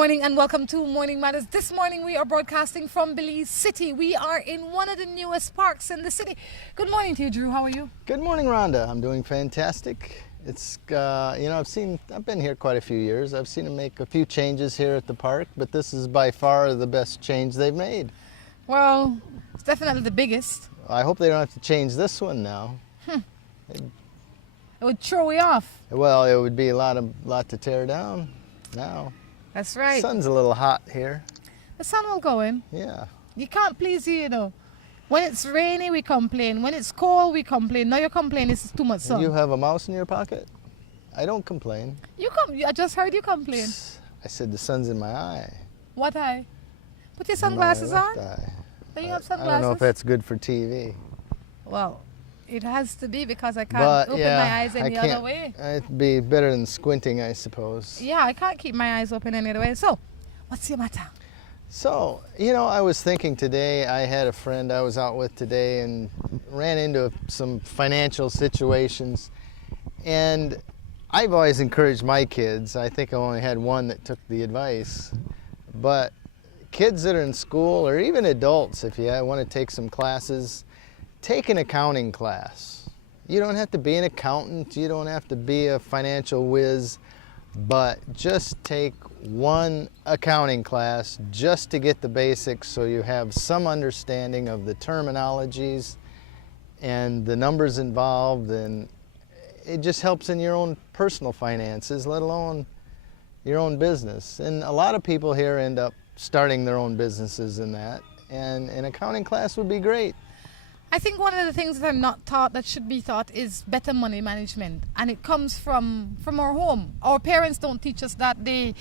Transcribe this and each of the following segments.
morning and welcome to Morning Matters. This morning we are broadcasting from Belize City. We are in one of the newest parks in the city. Good morning to you, Drew. How are you? Good morning, Rhonda. I'm doing fantastic. It's, I've been here quite a few years. I've seen them make a few changes here at the park, but this is by far the best change they've made. Well, it's definitely the biggest. I hope they don't have to change this one now. It would throw you off. Well, it would be a lot to tear down now. That's right. The sun's a little hot here. The sun will go in. Yeah. You can't please you. When it's rainy, we complain. When it's cold, we complain. Now you complain it's too much sun. You have a mouse in your pocket? I don't complain. I just heard you complain. I said the sun's in my eye. What eye? Put your sunglasses my on. left eye. Then you have sunglasses. I don't know if that's good for TV. Well, it has to be because I can't open my eyes any other way. It'd be better than squinting, I suppose. Yeah, I can't keep my eyes open any other way. So, what's your matter? So, I was thinking today, I had a friend I was out with today and ran into some financial situations. And I've always encouraged my kids. I think I only had one that took the advice. But kids that are in school, or even adults, if you want to take some classes, take an accounting class. You don't have to be an accountant, you don't have to be a financial whiz, but just take one accounting class just to get the basics so you have some understanding of the terminologies and the numbers involved, and it just helps in your own personal finances, let alone your own business. And a lot of people here end up starting their own businesses in that, and an accounting class would be great. I think one of the things that are not taught that should be taught is better money management, and it comes from our home. Our parents don't teach us that. They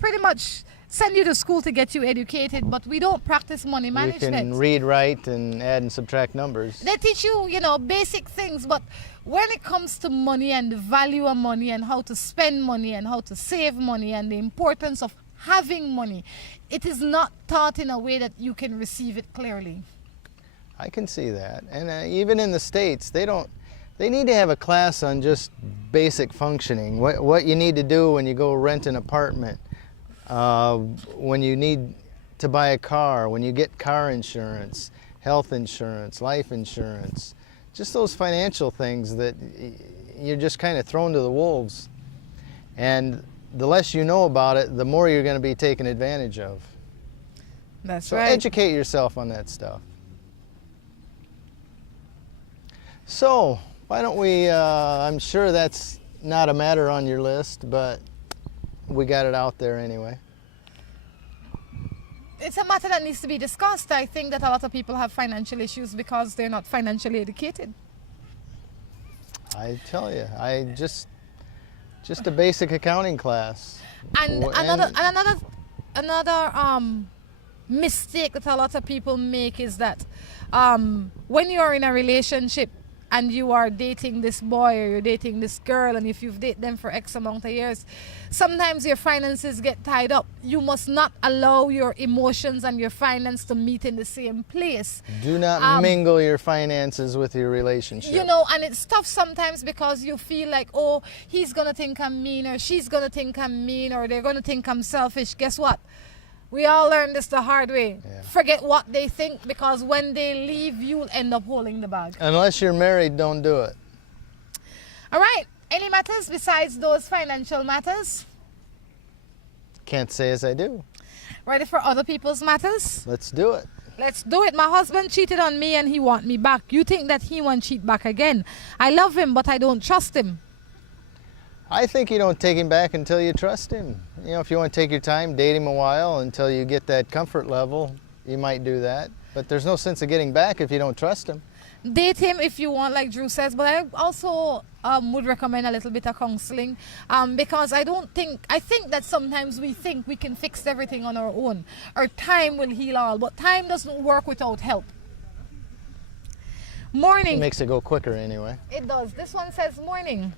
pretty much send you to school to get you educated, but we don't practice money management. You can read, write, and add and subtract numbers. They teach you, basic things, but when it comes to money and the value of money and how to spend money and how to save money and the importance of having money, it is not taught in a way that you can receive it clearly. I can see that. And even in the States, they need to have a class on just basic functioning, what you need to do when you go rent an apartment, when you need to buy a car, when you get car insurance, health insurance, life insurance, just those financial things that you're just kind of thrown to the wolves. And the less you know about it, the more you're going to be taken advantage of. That's so right. So educate yourself on that stuff. So, why don't we, I'm sure that's not a matter on your list, but we got it out there anyway. It's a matter that needs to be discussed. I think that a lot of people have financial issues because they're not financially educated. I tell you, just a basic accounting class. And another mistake that a lot of people make is that when you're in a relationship and you are dating this boy or you're dating this girl, and if you've dated them for X amount of years, sometimes your finances get tied up. You must not allow your emotions and your finance to meet in the same place. Do not mingle your finances with your relationship. And it's tough sometimes because you feel like, oh, he's going to think I'm mean, or she's going to think I'm mean, or they're going to think I'm selfish. Guess what? We all learn this the hard way. Yeah. Forget what they think, because when they leave, you'll end up holding the bag. Unless you're married, don't do it. All right. Any matters besides those financial matters? Can't say as I do. Ready for other people's matters? Let's do it. Let's do it. My husband cheated on me and he want me back. You think that he won't cheat back again? I love him, but I don't trust him. I think you don't take him back until you trust him. If you want to take your time, date him a while until you get that comfort level, you might do that. But there's no sense of getting back if you don't trust him. Date him if you want, like Drew says, but I also would recommend a little bit of counseling, because I think that sometimes we think we can fix everything on our own, or time will heal all, but time doesn't work without help. Morning. It makes it go quicker anyway. It does. This one says, morning.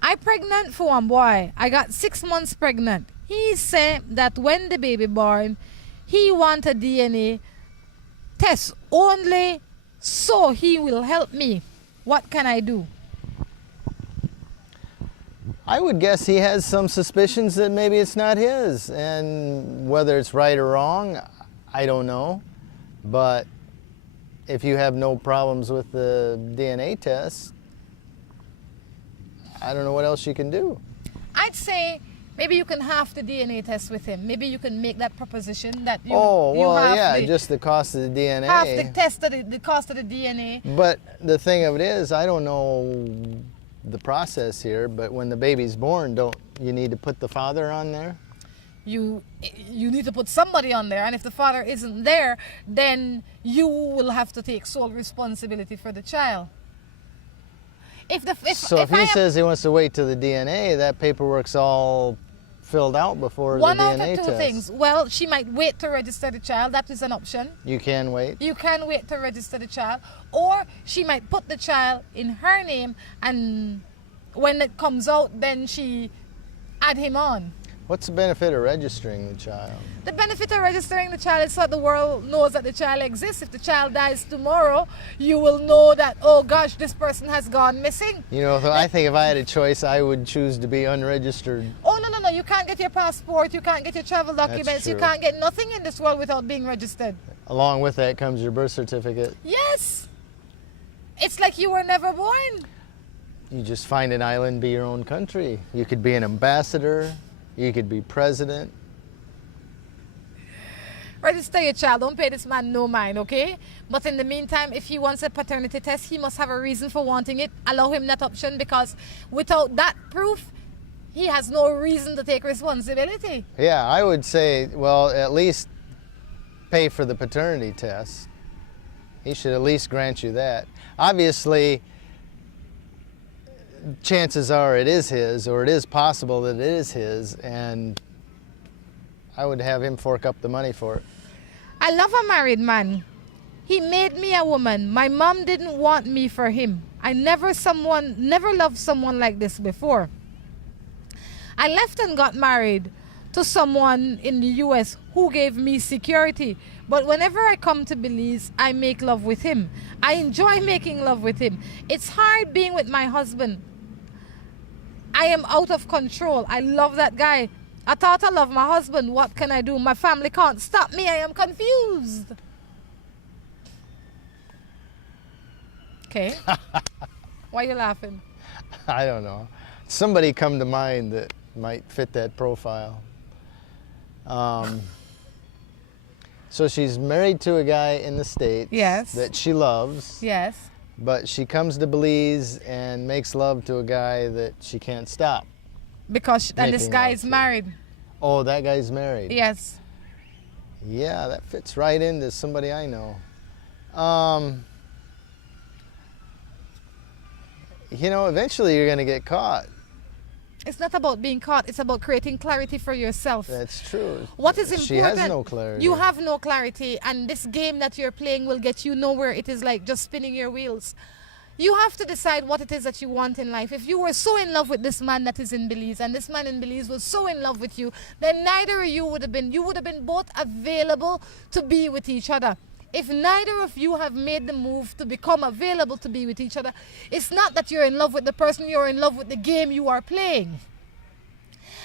I pregnant for one boy. I got 6 months pregnant. He said that when the baby born, he want a DNA test only so he will help me. What can I do? I would guess he has some suspicions that maybe it's not his, and whether it's right or wrong, I don't know. But if you have no problems with the DNA test, I don't know what else you can do. I'd say maybe you can half the DNA test with him. Maybe you can make that proposition that you. Oh, you well, half yeah, the, just the cost of the DNA. half the test of the cost of the DNA. But the thing of it is, I don't know the process here, but when the baby's born, don't you need to put the father on there? You need to put somebody on there, and if the father isn't there, then you will have to take sole responsibility for the child. If he says he wants to wait till the DNA, that paperwork's all filled out before the DNA test. One out of two things. Well, she might wait to register the child. That is an option. You can wait. You can wait to register the child, or she might put the child in her name, and when it comes out, then she add him on. What's the benefit of registering the child? The benefit of registering the child is so that the world knows that the child exists. If the child dies tomorrow, you will know that, oh gosh, this person has gone missing. You know, I think if I had a choice, I would choose to be unregistered. Oh, no. You can't get your passport. You can't get your travel documents. You true. can't get nothing in this world without being registered. Along with that comes your birth certificate. Yes. It's like you were never born. You just find an island, be your own country. You could be an ambassador. You could be president. Register your child. Don't pay this man no mind, okay? But in the meantime, if he wants a paternity test, he must have a reason for wanting it. Allow him that option, because without that proof, he has no reason to take responsibility. Yeah, I would say, well, at least pay for the paternity test. He should at least grant you that. Obviously, chances are it is his, or it is possible that it is his, and I would have him fork up the money for it. I love a married man. He made me a woman. My mom didn't want me for him. I never loved someone like this before. I left and got married to someone in the US who gave me security. But whenever I come to Belize, I make love with him. I enjoy making love with him. It's hard being with my husband. I am out of control. I love that guy. I thought I love my husband. What can I do? My family can't stop me. I am confused. Okay. Why are you laughing? I don't know. Somebody come to mind that might fit that profile. So she's married to a guy in the States. Yes. That she loves. Yes. But she comes to Belize and makes love to a guy that she can't stop. Because and this Making guy love is to. married. Oh, that guy's married. Yes. Yeah, that fits right into somebody I know. You know, eventually you're going to get caught. It's not about being caught. It's about creating clarity for yourself. That's true. What is important? She has no clarity. You have no clarity, and this game that you're playing will get you nowhere. It is like just spinning your wheels. You have to decide what it is that you want in life. If you were so in love with this man that is in Belize, and this man in Belize was so in love with you, then neither of you would have been. You would have been both available to be with each other. If neither of you have made the move to become available to be with each other, it's not that you're in love with the person, you're in love with the game you are playing.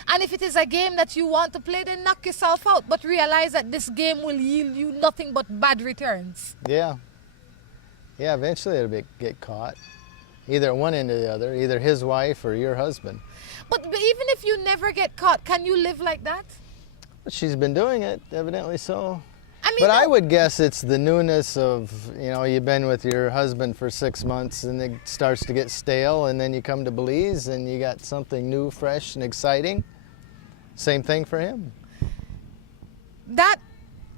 And if it is a game that you want to play, then knock yourself out. But realize that this game will yield you nothing but bad returns. Yeah. Yeah, eventually it'll get caught. Either one end or the other, either his wife or your husband. But even if you never get caught, can you live like that? But she's been doing it, evidently so. I mean, But I would guess it's the newness of, you know, you've been with your husband for 6 months and it starts to get stale, and then you come to Belize and you got something new, fresh, and exciting. Same thing for him. that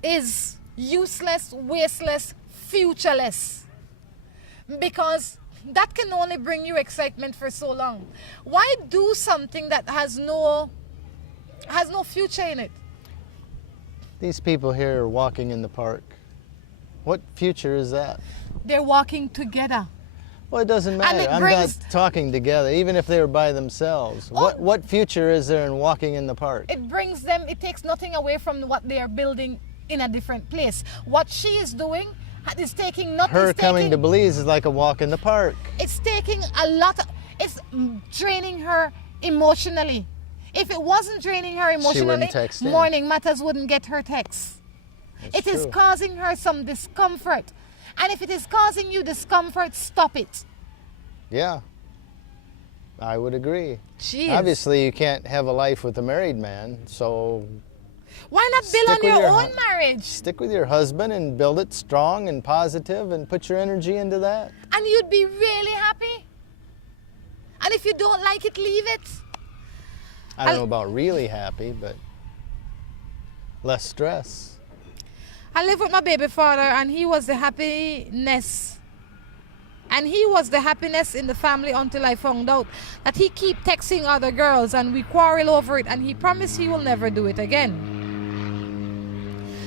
is useless, wasteless, futureless. Because that can only bring you excitement for so long. Why do something that has no future in it? These people here are walking in the park. What future is that? They're walking together. Well, it doesn't matter. it I'm brings- not talking together, even if they were by themselves. Oh. What future is there in walking in the park? It brings them, it takes nothing away from what they are building in a different place. What she is doing is taking nothing. Her coming to Belize is like a walk in the park. It's taking a lot of, it's draining her emotionally. If it wasn't draining her emotionally, wouldn't text in. Morning Matters wouldn't get her texts. That's It is true. causing her some discomfort. And if it is causing you discomfort, stop it. Yeah, I would agree. Jeez. Obviously, you can't have a life with a married man, so Why not build on Stick with your your own hu- marriage? stick with your husband and build it strong and positive and put your energy into that. And you'd be really happy. And if you don't like it, leave it. I don't I- know about really happy, but less stress. I live with my baby father, and he was the happiness. And he was the happiness in the family until I found out that he keep texting other girls and we quarrel over it, and he promised he will never do it again.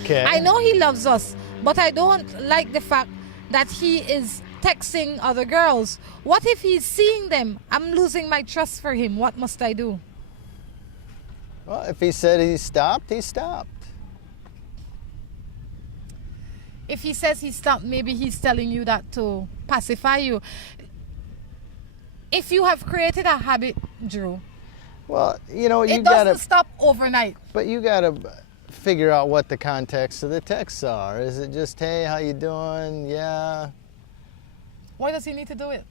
Okay. I know he loves us, but I don't like the fact that he is texting other girls. What if he's seeing them? I'm losing my trust for him. What must I do? Well, if he said he stopped, he stopped. If he says he stopped, maybe he's telling you that to pacify you. If you have created a habit, Drew, Well, you know, you it doesn't gotta, stop overnight. but you gotta figure out what the context of the texts are. Is it just, hey, how you doing? Yeah. Why does he need to do it?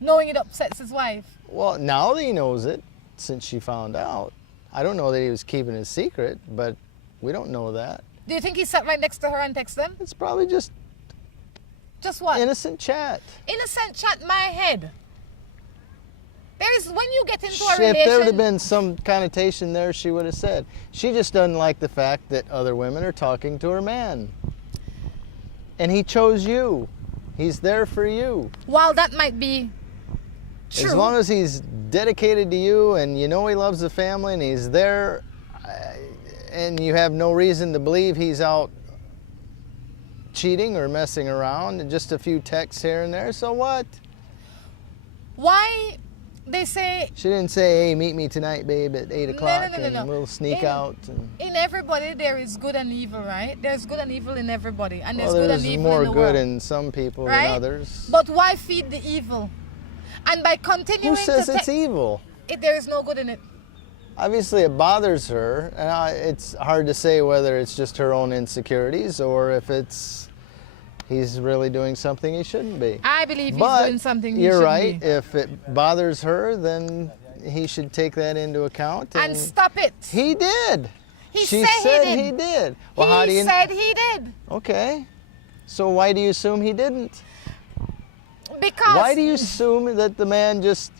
Knowing it upsets his wife. Well, now that he knows it, since she found out. I don't know that he was keeping it secret, but we don't know that. Do you think he sat right next to her and texted them? It's probably just Just what? innocent chat. Innocent chat, my head. There is, when you get into a If there would have relation, been some connotation there, she would have said. She just doesn't like the fact that other women are talking to her man. And he chose you. He's there for you. while that might be true, As long as he's dedicated to you and you know he loves the family and he's there, and you have no reason to believe he's out cheating or messing around, and just a few texts here and there, so what? why they say She didn't say, hey, meet me tonight, babe, at 8 o'clock, no, and no. we'll sneak out. And, in everybody there is good and evil, right? There's good and evil in everybody, and there's well, good there's and evil more in the good world, in some people right? than others. But why feed the evil? And by continuing Who says to it's evil? there is no good in it. Obviously, it bothers her, and it's hard to say whether it's just her own insecurities or if it's he's really doing something he shouldn't be. I believe he's But doing something he you're shouldn't right. be. If it bothers her, then he should take that into account. And stop it. He did. He She said said he did. he did. Well, how do He you? said he did. Okay. So why do you assume he didn't? Because Why do you assume that the man just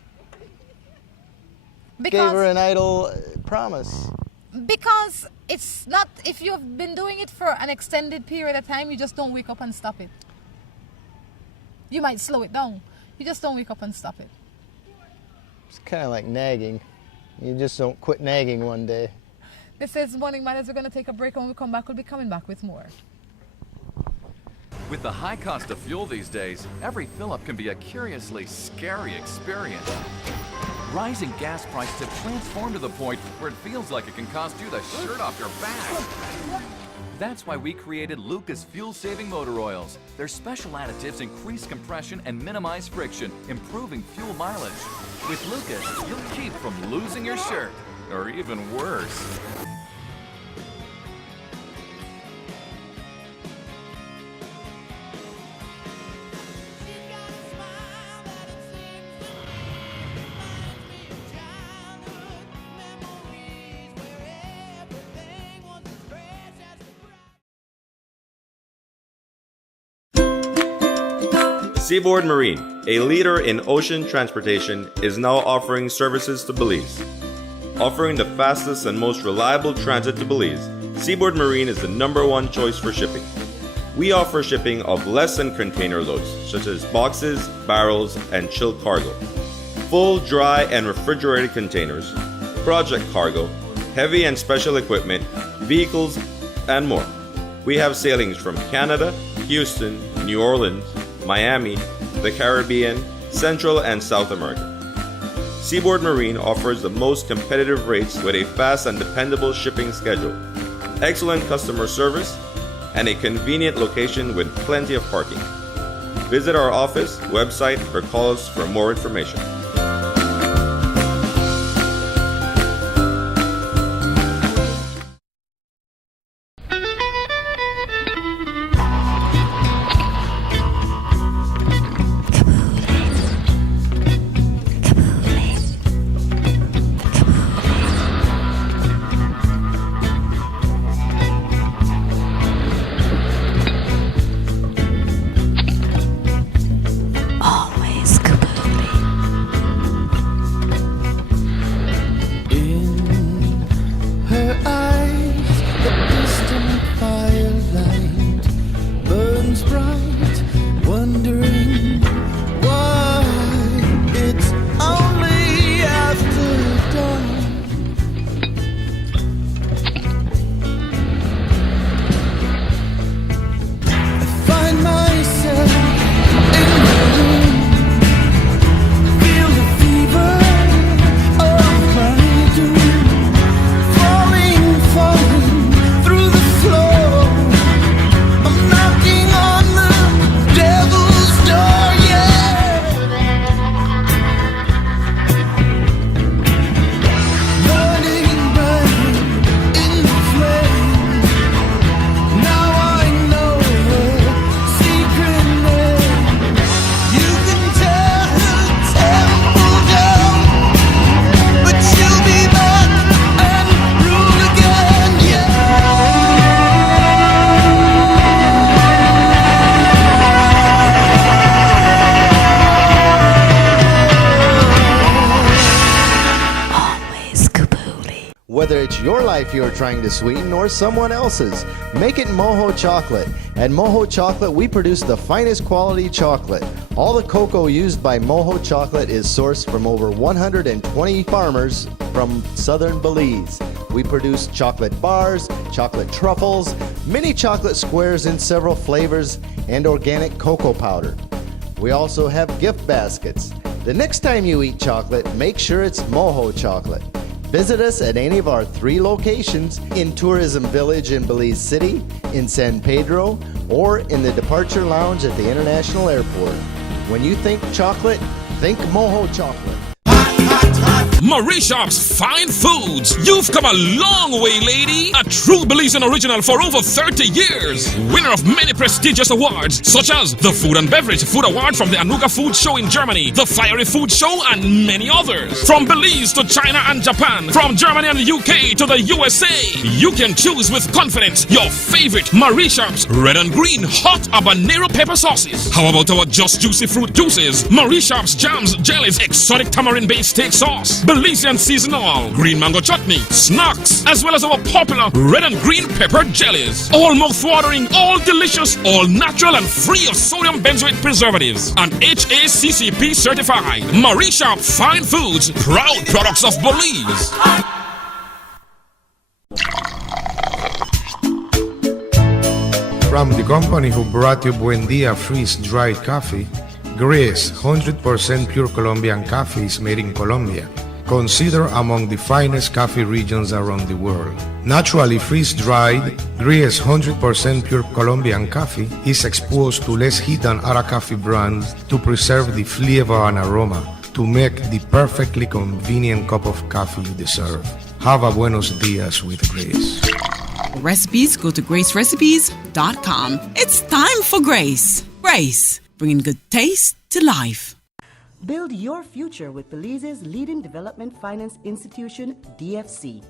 gave her an idle promise? Because it's not, if you've been doing it for an extended period of time, you just don't wake up and stop it. You might slow it down. You just don't wake up and stop it. It's kind of like nagging. You just don't quit nagging one day. This is Morning Matters. We're going to take a break. When we come back, we'll be coming back with more. With the high cost of fuel these days, every fill-up can be a curiously scary experience. Rising gas prices have transformed to the point where it feels like it can cost you the shirt off your back. That's why we created Lucas fuel-saving motor oils. Their special additives increase compression and minimize friction, improving fuel mileage. With Lucas, you'll keep from losing your shirt, or even worse. Seaboard Marine, a leader in ocean transportation, is now offering services to Belize. Offering the fastest and most reliable transit to Belize, Seaboard Marine is the #1 choice for shipping. We offer shipping of less than container loads, such as boxes, barrels, and chilled cargo. Full, dry, and refrigerated containers, project cargo, heavy and special equipment, vehicles, and more. We have sailings from Canada, Houston, New Orleans, Miami, the Caribbean, Central and South America. Seaboard Marine offers the most competitive rates with a fast and dependable shipping schedule, excellent customer service, and a convenient location with plenty of parking. Visit our office, website, or call us for more information. Whether it's your life you're trying to sweeten or someone else's, make it Moho Chocolate. At Moho Chocolate, we produce the finest quality chocolate. All the cocoa used by Moho Chocolate is sourced from over 120 farmers from southern Belize. We produce chocolate bars, chocolate truffles, mini chocolate squares in several flavors, and organic cocoa powder. We also have gift baskets. The next time you eat chocolate, make sure it's Moho Chocolate. Visit us at any of our 3 locations in Tourism Village in Belize City, in San Pedro, or in the Departure Lounge at the International Airport. When you think chocolate, think Moho Chocolate. Marie Shop's Fine Foods. You've come a long way, lady. A true Belizean original for over 30 years. Winner of many prestigious awards, such as the Food and Beverage Food Award from the Anuga Food Show in Germany, the Fiery Food Show, and many others. From Belize to China and Japan, from Germany and the UK to the USA, you can choose with confidence your favorite Marie Shop's red and green hot habanero pepper sauces. How about our Just Juicy fruit juices, Marie Shop's jams, jellies, exotic tamarind-based steak sauce, Belizean seasonal, green mango chutney, snacks, as well as our popular red and green pepper jellies. All mouth-watering, all delicious, all natural and free of sodium benzoate preservatives. And HACCP certified. Marie Shop Fine Foods, proud products of Belize. From the company who brought you Buendia freeze-dried coffee, Gris 100% pure Colombian coffee is made in Colombia, considered among the finest coffee regions around the world. Naturally freeze-dried, Gris 100% pure Colombian coffee is exposed to less heat than other coffee brands to preserve the flavor and aroma to make the perfectly convenient cup of coffee you deserve. Have a buenos dias with Grace. Recipes, go to gracerecipes.com. It's time for Grace. Grace, bringing good taste to life. Build your future with Belize's leading development finance institution, DFC.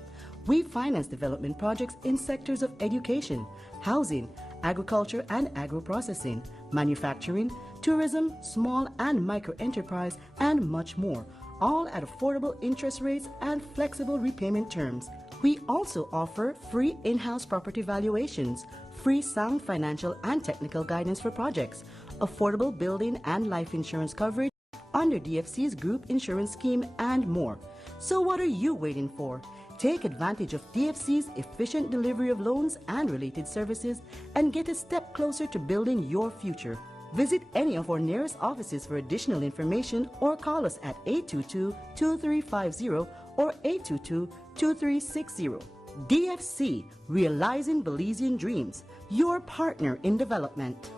We finance development projects in sectors of education, housing, agriculture and agro-processing, manufacturing, tourism, small and micro enterprise, and much more, all at affordable interest rates and flexible repayment terms. We also offer free in-house property valuations, free sound financial and technical guidance for projects, affordable building and life insurance coverage under DFC's group insurance scheme, and more. So what are you waiting for? Take advantage of DFC's efficient delivery of loans and related services and get a step closer to building your future. Visit any of our nearest offices for additional information or call us at 822-2350 or 822-2360. DFC, realizing Belizean dreams, your partner in development.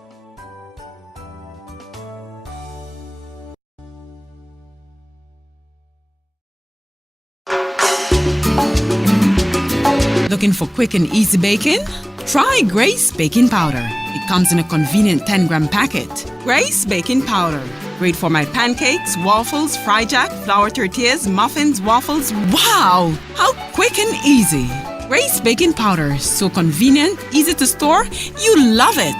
Looking for quick and easy baking? Try Grace Baking Powder. It comes in a convenient 10-gram packet. Grace Baking Powder. Great for my pancakes, waffles, fry jack, flour tortillas, muffins, waffles. Wow! How quick and easy. Grace Baking Powder. So convenient, easy to store. You love it.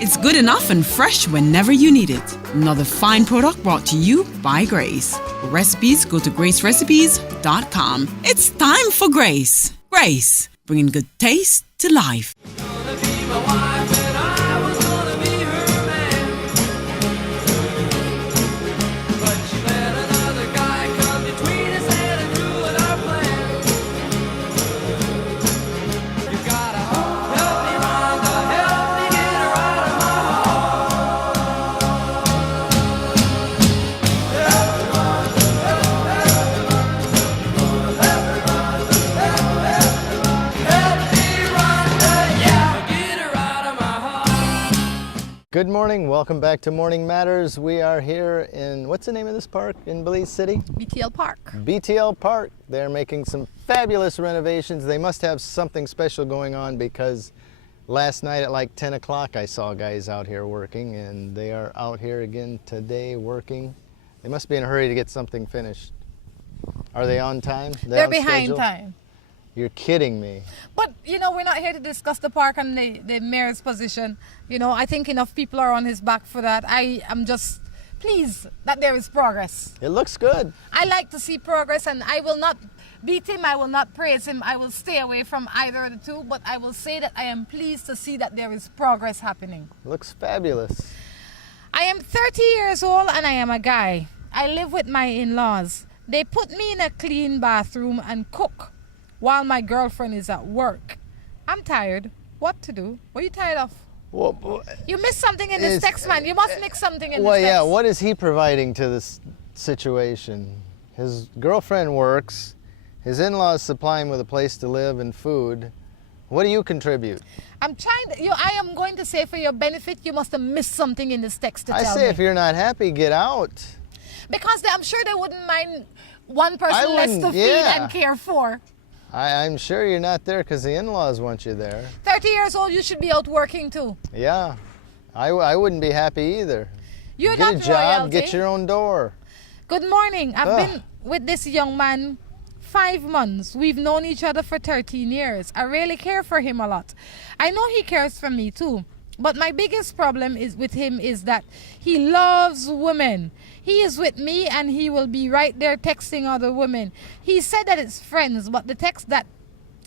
It's good enough and fresh whenever you need it. Another fine product brought to you by Grace. For recipes, go to gracerecipes.com. It's time for Grace. Grace, bringing good taste to life. Good morning, welcome back to Morning Matters. We are here in, what's the name of this park in Belize City? BTL Park. BTL Park. They're making some fabulous renovations. They must have something special going on because last night at like 10 o'clock I saw guys out here working, and they are out here again today working. They must be in a hurry to get something finished. Are they on time? They're on behind schedule? time. You're kidding me. But, you know, we're not here to discuss the park and the mayor's position. You know, I think enough people are on his back for that. I am just pleased that there is progress. It looks good. I like to see progress, and I will not beat him, I will not praise him, I will stay away from either of the two, but I will say that I am pleased to see that there is progress happening. Looks fabulous. I am 30 years old and I am a guy. I live with my in-laws. They put me in a clean bathroom and cook while my girlfriend is at work. I'm tired. What to do? What are you tired of? Well, You missed something in this Is- text, man. You must mix something in well, this yeah, text. what is he providing to this situation? His girlfriend works. His in-laws supply him with a place to live and food. What do you contribute? I'm trying to, I am going to say for your benefit, you must have missed something in this text to I tell say me. if you're not happy, get out. Because I'm sure they wouldn't mind one I person less to wouldn't, feed yeah. and care for. I'm sure you're not there because the in-laws want you there. 30 years old, you should be out working too. Yeah, I wouldn't be happy either. You're Get not a job, royalty. get your own door. Good morning. I've Ugh. been with this young man 5 months. We've known each other for 13 years. I really care for him a lot. I know he cares for me too. But my biggest problem is with him is that he loves women. He is with me and he will be right there texting other women. He said that it's friends, but the text that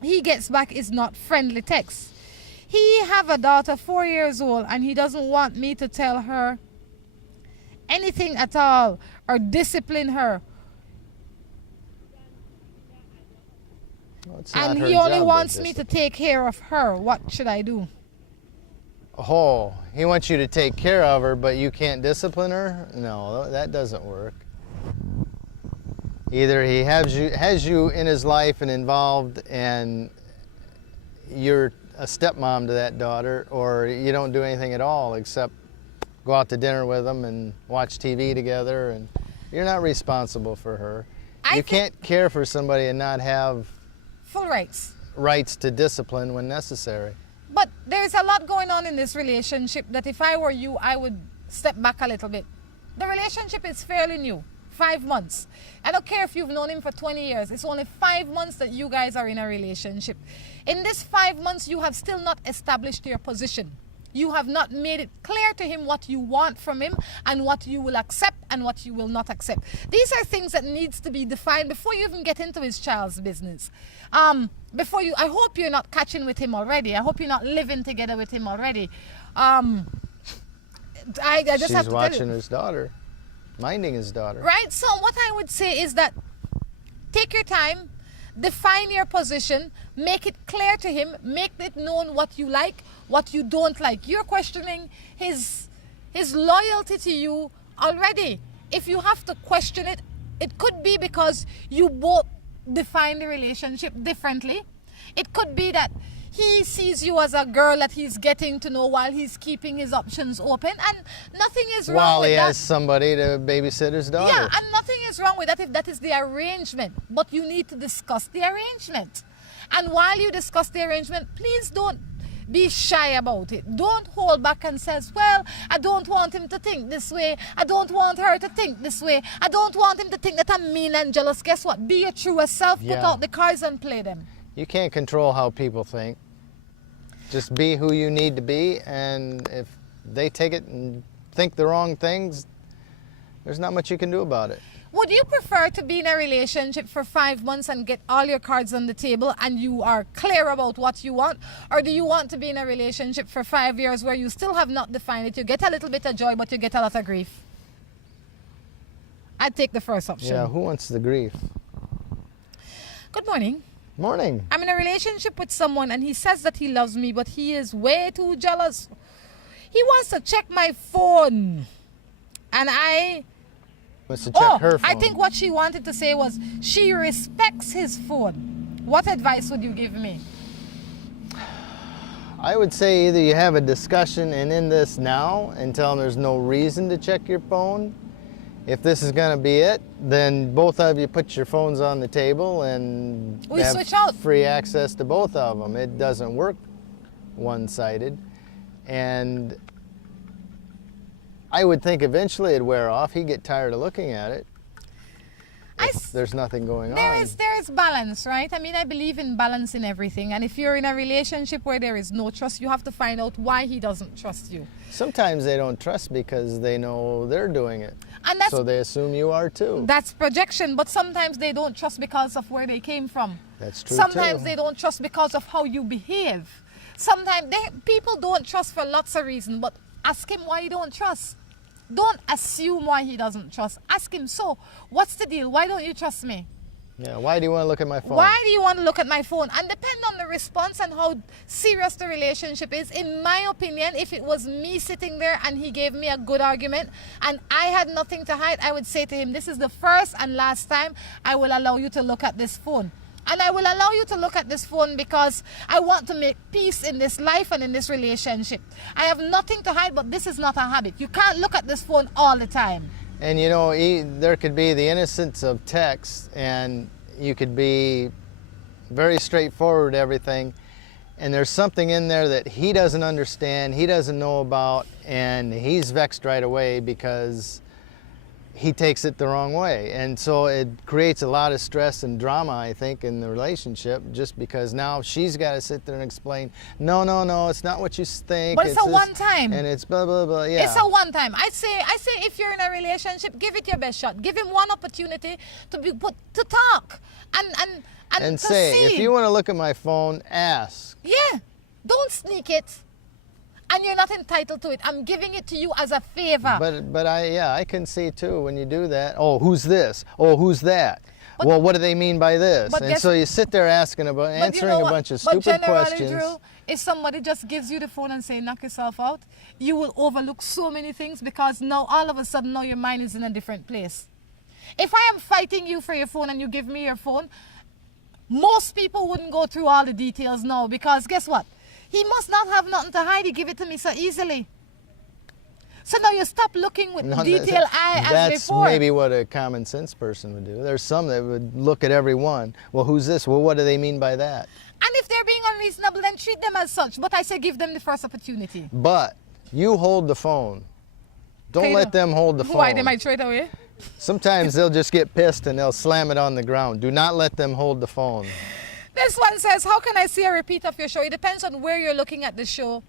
he gets back is not friendly text. He have a daughter 4 years old and he doesn't want me to tell her anything at all or discipline her. Well, it's not And her he only job to wants me to discipline. take care of her. What should I do? Oh, he wants you to take care of her, but you can't discipline her? No, that doesn't work. Either he has you in his life and involved, and you're a stepmom to that daughter, or you don't do anything at all except go out to dinner with them and watch TV together, and you're not responsible for her. I You think- can't care for somebody and not have Full rights. rights to discipline when necessary. But there's a lot going on in this relationship that if I were you, I would step back a little bit. The relationship is fairly new. 5 months. I don't care if you've known him for 20 years. It's only 5 months that you guys are in a relationship. In this 5 months, you have still not established your position. You have not made it clear to him what you want from him and what you will accept and what you will not accept. These are things that needs to be defined before you even get into his child's business. I hope you're not catching with him already. I hope you're not living together with him already. I just She's have to tell watching you. his daughter, minding his daughter. Right? So what I would say is that take your time, define your position, make it clear to him, make it known what you like, what you don't like. You're questioning his loyalty to you already. If you have to question it, it could be because you both define the relationship differently. It could be that he sees you as a girl that he's getting to know while he's keeping his options open, and nothing is wrong While with he that. has somebody to babysit his daughter. Yeah, and nothing is wrong with that if that is the arrangement. But you need to discuss the arrangement. And while you discuss the arrangement, please don't be shy about it. Don't hold back and says, well, I don't want him to think this way. I don't want her to think this way. I don't want him to think that I'm mean and jealous. Guess what? Be your truest self. Put Yeah. out the cards and play them. You can't control how people think. Just be who you need to be, and if they take it and think the wrong things, there's not much you can do about it. Would you prefer to be in a relationship for 5 months and get all your cards on the table and you are clear about what you want? Or do you want to be in a relationship for 5 years where you still have not defined it? You get a little bit of joy, but you get a lot of grief. I'd take the first option. Yeah, who wants the grief? Good morning. Morning. I'm in a relationship with someone and he says that he loves me, but he is way too jealous. He wants to check my phone. And Wants to check her phone. I think what she wanted to say was she respects his phone. What advice would you give me? I would say either you have a discussion and end this now and tell them there's no reason to check your phone. If this is going to be it, then both of you put your phones on the table and We have switch out. free access to both of them. It doesn't work one-sided. And I would think eventually it'd wear off. He'd get tired of looking at it. if there's nothing going on. There is balance, right? I mean, I believe in balance in everything. And if you're in a relationship where there is no trust, you have to find out why he doesn't trust you. Sometimes they don't trust because they know they're doing it. And that's, so they assume you are too. That's projection, but sometimes they don't trust because of where they came from. That's true Sometimes too. they don't trust because of how you behave. Sometimes people don't trust for lots of reasons, but ask him why you don't trust. Don't assume why he doesn't trust. Ask him, so what's the deal? Why don't you trust me? Yeah, why do you want to look at my phone? Why do you want to look at my phone? And depend on the response and how serious the relationship is. In my opinion, if it was me sitting there and he gave me a good argument and I had nothing to hide, I would say to him, this is the first and last time I will allow you to look at this phone. And I will allow you to look at this phone because I want to make peace in this life and in this relationship. I have nothing to hide, but this is not a habit. You can't look at this phone all the time. And you know, there could be the innocence of text, and you could be very straightforward with everything, and there's something in there that he doesn't understand, he doesn't know about, and he's vexed right away because he takes it the wrong way. And so it creates a lot of stress and drama, I think, in the relationship, just because now she's got to sit there and explain, no, it's not what you think. But it's a one time. And it's blah, blah, blah, yeah. It's a one time. I say if you're in a relationship, give it your best shot. Give him one opportunity to talk and to say, see. if you want to look at my phone, ask. Yeah. Don't sneak it. And you're not entitled to it. I'm giving it to you as a favor. But I can see too when you do that. Oh, who's this? Oh, who's that? Well, what do they mean by this? And so you sit there answering a bunch of stupid questions. Drew, if somebody just gives you the phone and say knock yourself out, you will overlook so many things because now all of a sudden now your mind is in a different place. If I am fighting you for your phone and you give me your phone, most people wouldn't go through all the details now because guess what? He must not have nothing to hide. He give it to me so easily. So now you stop looking with detail eye as before. That's maybe what a common sense person would do. There's some that would look at every one. Well, who's this? Well, what do they mean by that? And if they're being unreasonable, then treat them as such. But I say give them the first opportunity. But you hold the phone. Don't let them hold the phone. Why? They might throw it away? Sometimes they'll just get pissed and they'll slam it on the ground. Do not let them hold the phone. This one says, how can I see a repeat of your show? It depends on where you're looking at the show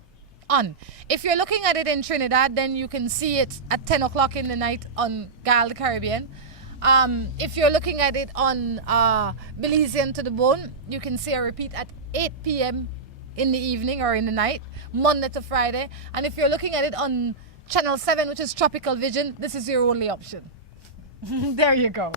on. If you're looking at it in Trinidad, then you can see it at 10 o'clock in the night on Gal the Caribbean. If you're looking at it on Belizean to the Bone, you can see a repeat at 8 p.m. in the evening or in the night, Monday to Friday. And if you're looking at it on Channel 7, which is Tropical Vision, this is your only option. There you go.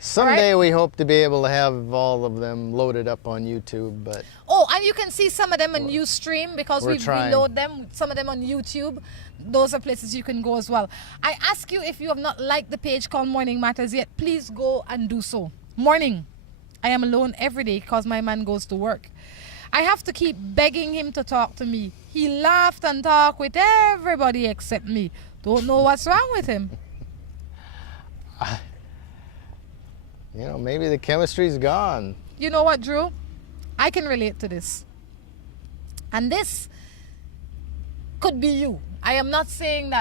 Someday we hope to be able to have all of them loaded up on YouTube, but... Oh, and you can see some of them on Ustream because we reload them, some of them on YouTube. Those are places you can go as well. I ask you, if you have not liked the page called Morning Matters yet, please go and do so. Morning. I am alone every day because my man goes to work. I have to keep begging him to talk to me. He laughed and talked with everybody except me. Don't know what's wrong with him. You know, maybe the chemistry's gone. You know what, Drew? I can relate to this. And this could be you. I am not saying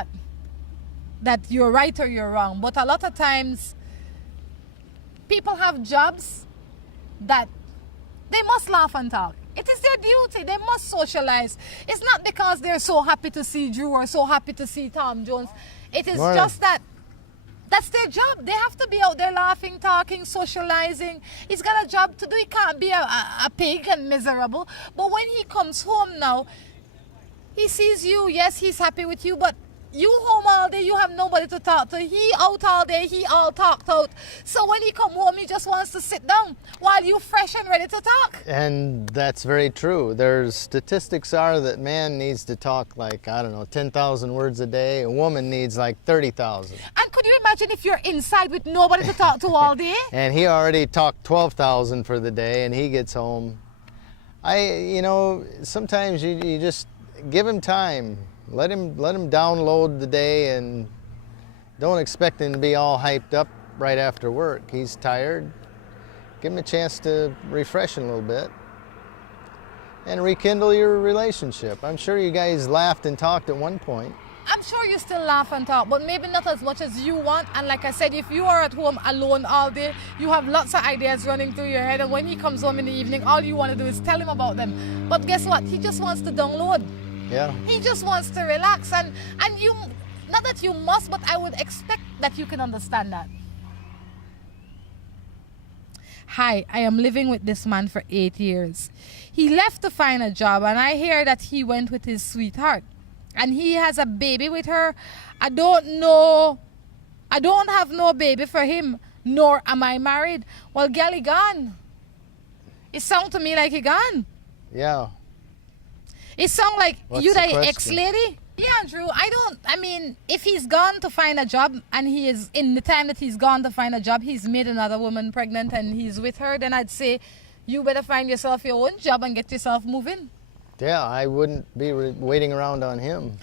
that you're right or you're wrong, but a lot of times people have jobs that they must laugh and talk. It is their duty. They must socialize. It's not because they're so happy to see Drew or so happy to see Tom Jones. It is just that that's their job. They have to be out there laughing, talking, socializing. He's got a job to do. He can't be a pig and miserable. But when he comes home now, he sees you. Yes, he's happy with you, but you home all day, you have nobody to talk to. He out all day, he all talked out. So when he come home, he just wants to sit down while you fresh and ready to talk. And that's very true. There's statistics are that man needs to talk like, 10,000 words a day. A woman needs like 30,000. And could you imagine if you're inside with nobody to talk to all day? And he already talked 12,000 for the day and he gets home. Sometimes you just give him time. Let him download the day and don't expect him to be all hyped up right after work. He's tired. Give him a chance to refresh a little bit and rekindle your relationship. I'm sure you guys laughed and talked at one point. I'm sure you still laugh and talk, but maybe not as much as you want. And like I said, if you are at home alone all day, you have lots of ideas running through your head. And when he comes home in the evening, all you want to do is tell him about them. But guess what? He just wants to download. Yeah. He just wants to relax. And you, not that you must, but I would expect that you can understand that. Hi, I am living with this man for 8 years. He left to find a job, and I hear that he went with his sweetheart. And he has a baby with her. I don't know. I don't have no baby for him, nor am I married. Well, girl, he gone. It sound to me like he gone. Yeah. It sound like What's you the the question? ex-lady. Yeah, Andrew, I mean, if he's gone to find a job and he is, in the time that he's gone to find a job, he's made another woman pregnant and he's with her, then I'd say you better find yourself your own job and get yourself moving. Yeah, I wouldn't be waiting around on him.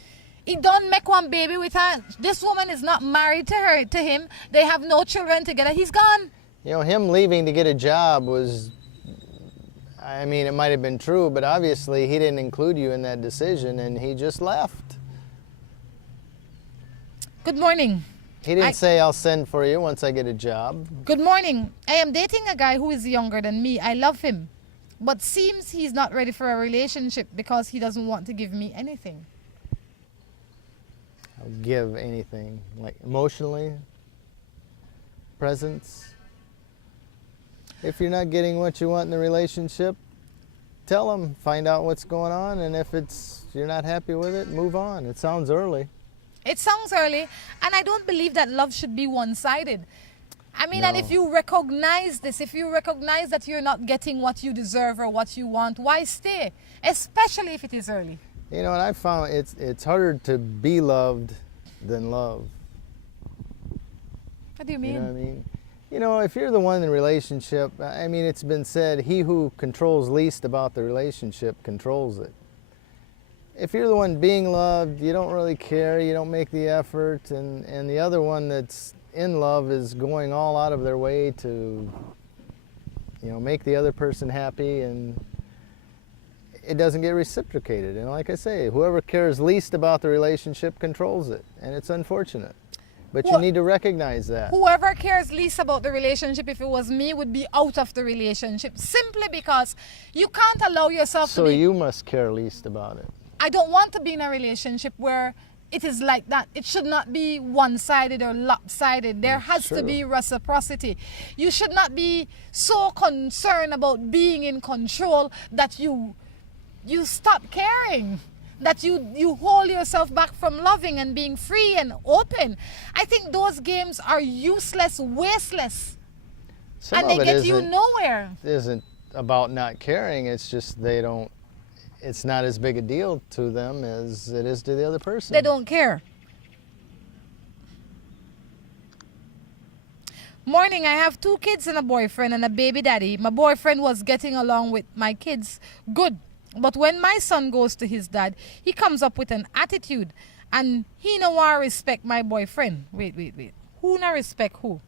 He done make one baby with her. This woman is not married to him. They have no children together. He's gone. You know, him leaving to get a job was, I mean, it might have been true, but obviously he didn't include you in that decision and he just left. Good morning. He didn't say, I'll send for you once I get a job. Good morning. I am dating a guy who is younger than me. I love him. But seems he's not ready for a relationship because he doesn't want to give me anything. I'll give anything, like emotionally, presence. If you're not getting what you want in the relationship, tell him, find out what's going on, and if you're not happy with it, move on. It sounds early. It sounds early, and I don't believe that love should be one-sided. I mean, and No. if you recognize this, if you recognize that you're not getting what you deserve or what you want, why stay? Especially if it is early. You know, and I found it's harder to be loved than love. What do you mean? You know what I mean? You know, if you're the one in the relationship, I mean, it's been said, he who controls least about the relationship controls it. If you're the one being loved, you don't really care, you don't make the effort, and the other one that's in love is going all out of their way to, you know, make the other person happy, and it doesn't get reciprocated. And like I say, whoever cares least about the relationship controls it, and it's unfortunate. But you need to recognize that. Whoever cares least about the relationship, if it was me, would be out of the relationship simply because you can't allow yourself So to be... you must care least about it. I don't want to be in a relationship where it is like that. It should not be one-sided or lopsided. There has to be reciprocity. You should not be so concerned about being in control that you stop caring, that you hold yourself back from loving and being free and open. I think those games are useless, wasteless, and they get you nowhere. It isn't about not caring. It's just it's not as big a deal to them as it is to the other person. They don't care. Morning, I have 2 kids and a boyfriend and a baby daddy. My boyfriend was getting along with my kids good. But when my son goes to his dad, he comes up with an attitude. And he no want to respect my boyfriend. Wait. Who no respect who?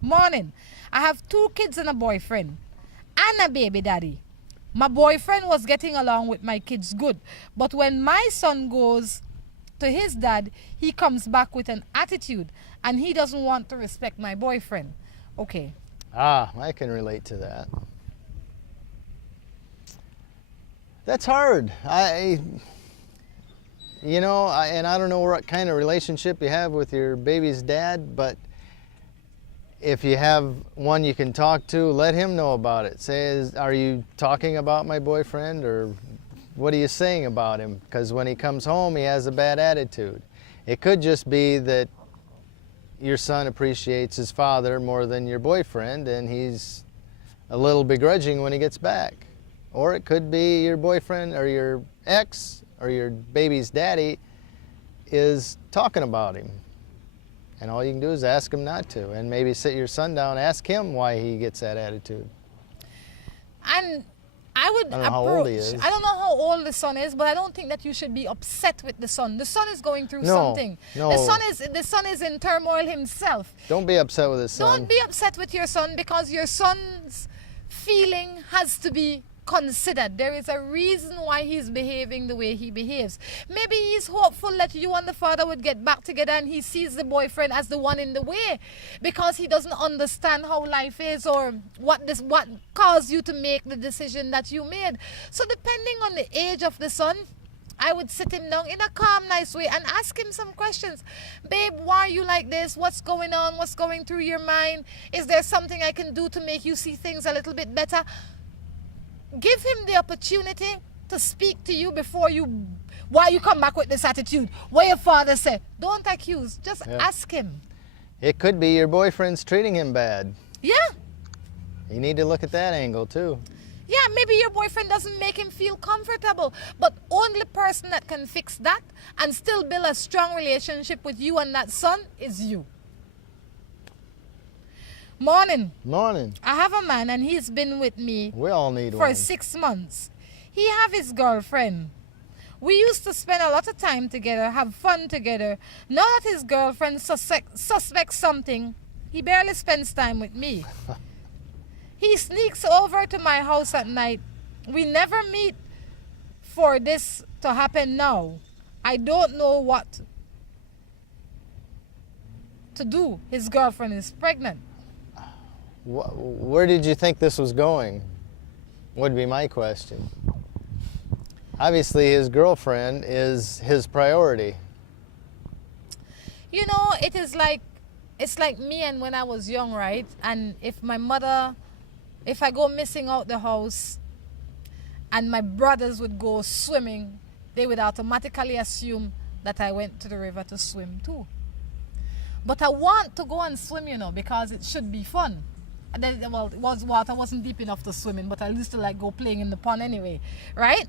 Morning, I have 2 kids and a boyfriend and a baby daddy. My boyfriend was getting along with my kids good. But when my son goes to his dad, he comes back with an attitude. And he doesn't want to respect my boyfriend. Okay. I can relate to that. That's hard. And I don't know what kind of relationship you have with your baby's dad, but if you have one you can talk to, let him know about it. Say, are you talking about my boyfriend, or what are you saying about him? Because when he comes home, he has a bad attitude. It could just be that your son appreciates his father more than your boyfriend, and he's a little begrudging when he gets back. Or it could be your boyfriend or your ex or your baby's daddy is talking about him. And all you can do is ask him not to, and maybe sit your son down, ask him why he gets that attitude. And I would I don't know how old he is. I don't know how old the son is, but I don't think that you should be upset with the son. The son is going through something. No. The son is in turmoil himself. Don't be upset with his son. Don't be upset with your son, because your son's feeling has to be considered. There is a reason why he's behaving the way he behaves. Maybe he's hopeful that you and the father would get back together, and he sees the boyfriend as the one in the way because he doesn't understand how life is or what caused you to make the decision that you made. So depending on the age of the son, I would sit him down in a calm, nice way and ask him some questions. Babe, why are you like this? What's going on? What's going through your mind? Is there something I can do to make you see things a little bit better? Give him the opportunity to speak to you before why you come back with this attitude. What your father said. Don't accuse. Just ask him. It could be your boyfriend's treating him bad. Yeah. You need to look at that angle too. Yeah, maybe your boyfriend doesn't make him feel comfortable, but only person that can fix that and still build a strong relationship with you and that son is you. Morning. Morning. I have a man and he's been with me We all need for one. 6 months. He have his girlfriend. We used to spend a lot of time together, have fun together. Now that his girlfriend suspects something, he barely spends time with me. He sneaks over to my house at night. We never meet for this to happen now. I don't know what to do. His girlfriend is pregnant. Where did you think this was going? Would be my question. Obviously, his girlfriend is his priority. You know, it's like me and when I was young, right? And if I go missing out the house and my brothers would go swimming, they would automatically assume that I went to the river to swim too. But I want to go and swim, you know, because it should be fun. And then, well, it was water, wasn't deep enough to swim in, but I used to like go playing in the pond anyway, right?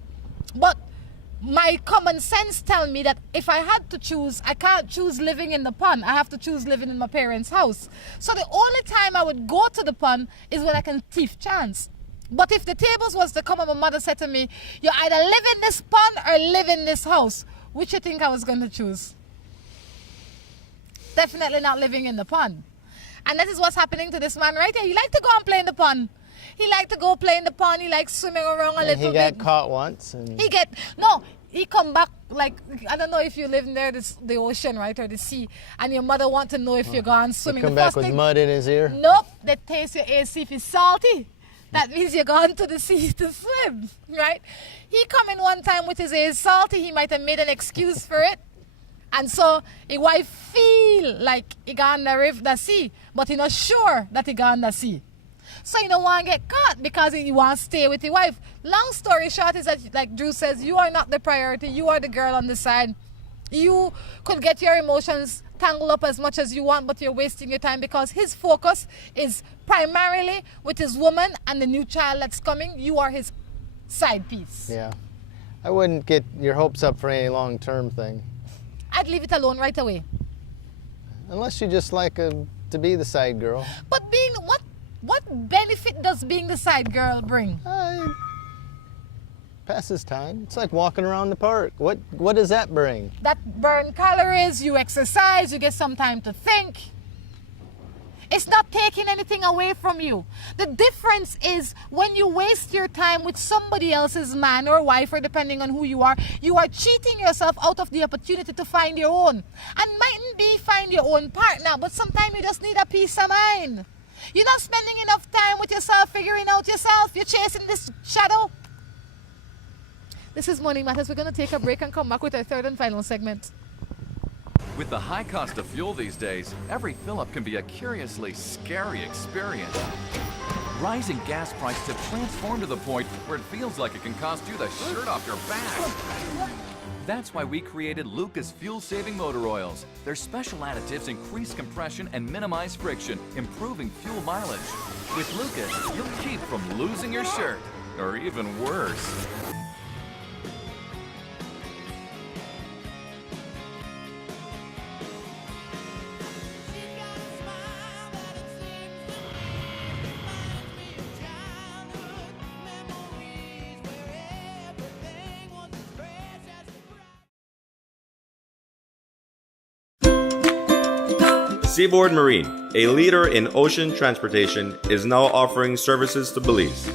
But my common sense tell me that if I had to choose, I can't choose living in the pond. I have to choose living in my parents' house. So the only time I would go to the pond is when I can thief chance. But if the tables was to come and my mother said to me, you either live in this pond or live in this house, which you think I was going to choose? Definitely not living in the pond. And that is what's happening to this man right here. He liked to go and play in the pond. He liked to go play in the pond. He likes swimming around a little bit. He got caught once. And he come back, like, I don't know if you live near the ocean, right, or the sea, and your mother want to know if you're gone swimming. He come back with mud in his ear? Nope, they taste your ear, see if it's salty. That means you're gone to the sea to swim, right? He come in one time with his ears salty. He might have made an excuse for it. And so his wife feel like he gone the sea, but he not sure that he gone the sea. So he don't want to get caught because he wants to stay with his wife. Long story short is that, like Drew says, you are not the priority. You are the girl on the side. You could get your emotions tangled up as much as you want, but you're wasting your time because his focus is primarily with his woman and the new child that's coming. You are his side piece. Yeah. I wouldn't get your hopes up for any long-term thing. I'd leave it alone right away. Unless you just like to be the side girl. But what benefit does being the side girl bring? Passes time. It's like walking around the park. What does that bring? That burn calories, you exercise, you get some time to think. It's not taking anything away from you. The difference is when you waste your time with somebody else's man or wife, or depending on who you are cheating yourself out of the opportunity to find your own. And mightn't be find your own partner, but sometimes you just need a peace of mind. You're not spending enough time with yourself, figuring out yourself. You're chasing this shadow. This is Morning Matters. We're going to take a break and come back with our third and final segment. With the high cost of fuel these days, every fill-up can be a curiously scary experience. Rising gas prices have transformed to the point where it feels like it can cost you the shirt off your back. That's why we created Lucas fuel-saving motor oils. Their special additives increase compression and minimize friction, improving fuel mileage. With Lucas, you'll keep from losing your shirt, or even worse. Seaboard Marine, a leader in ocean transportation, is now offering services to Belize.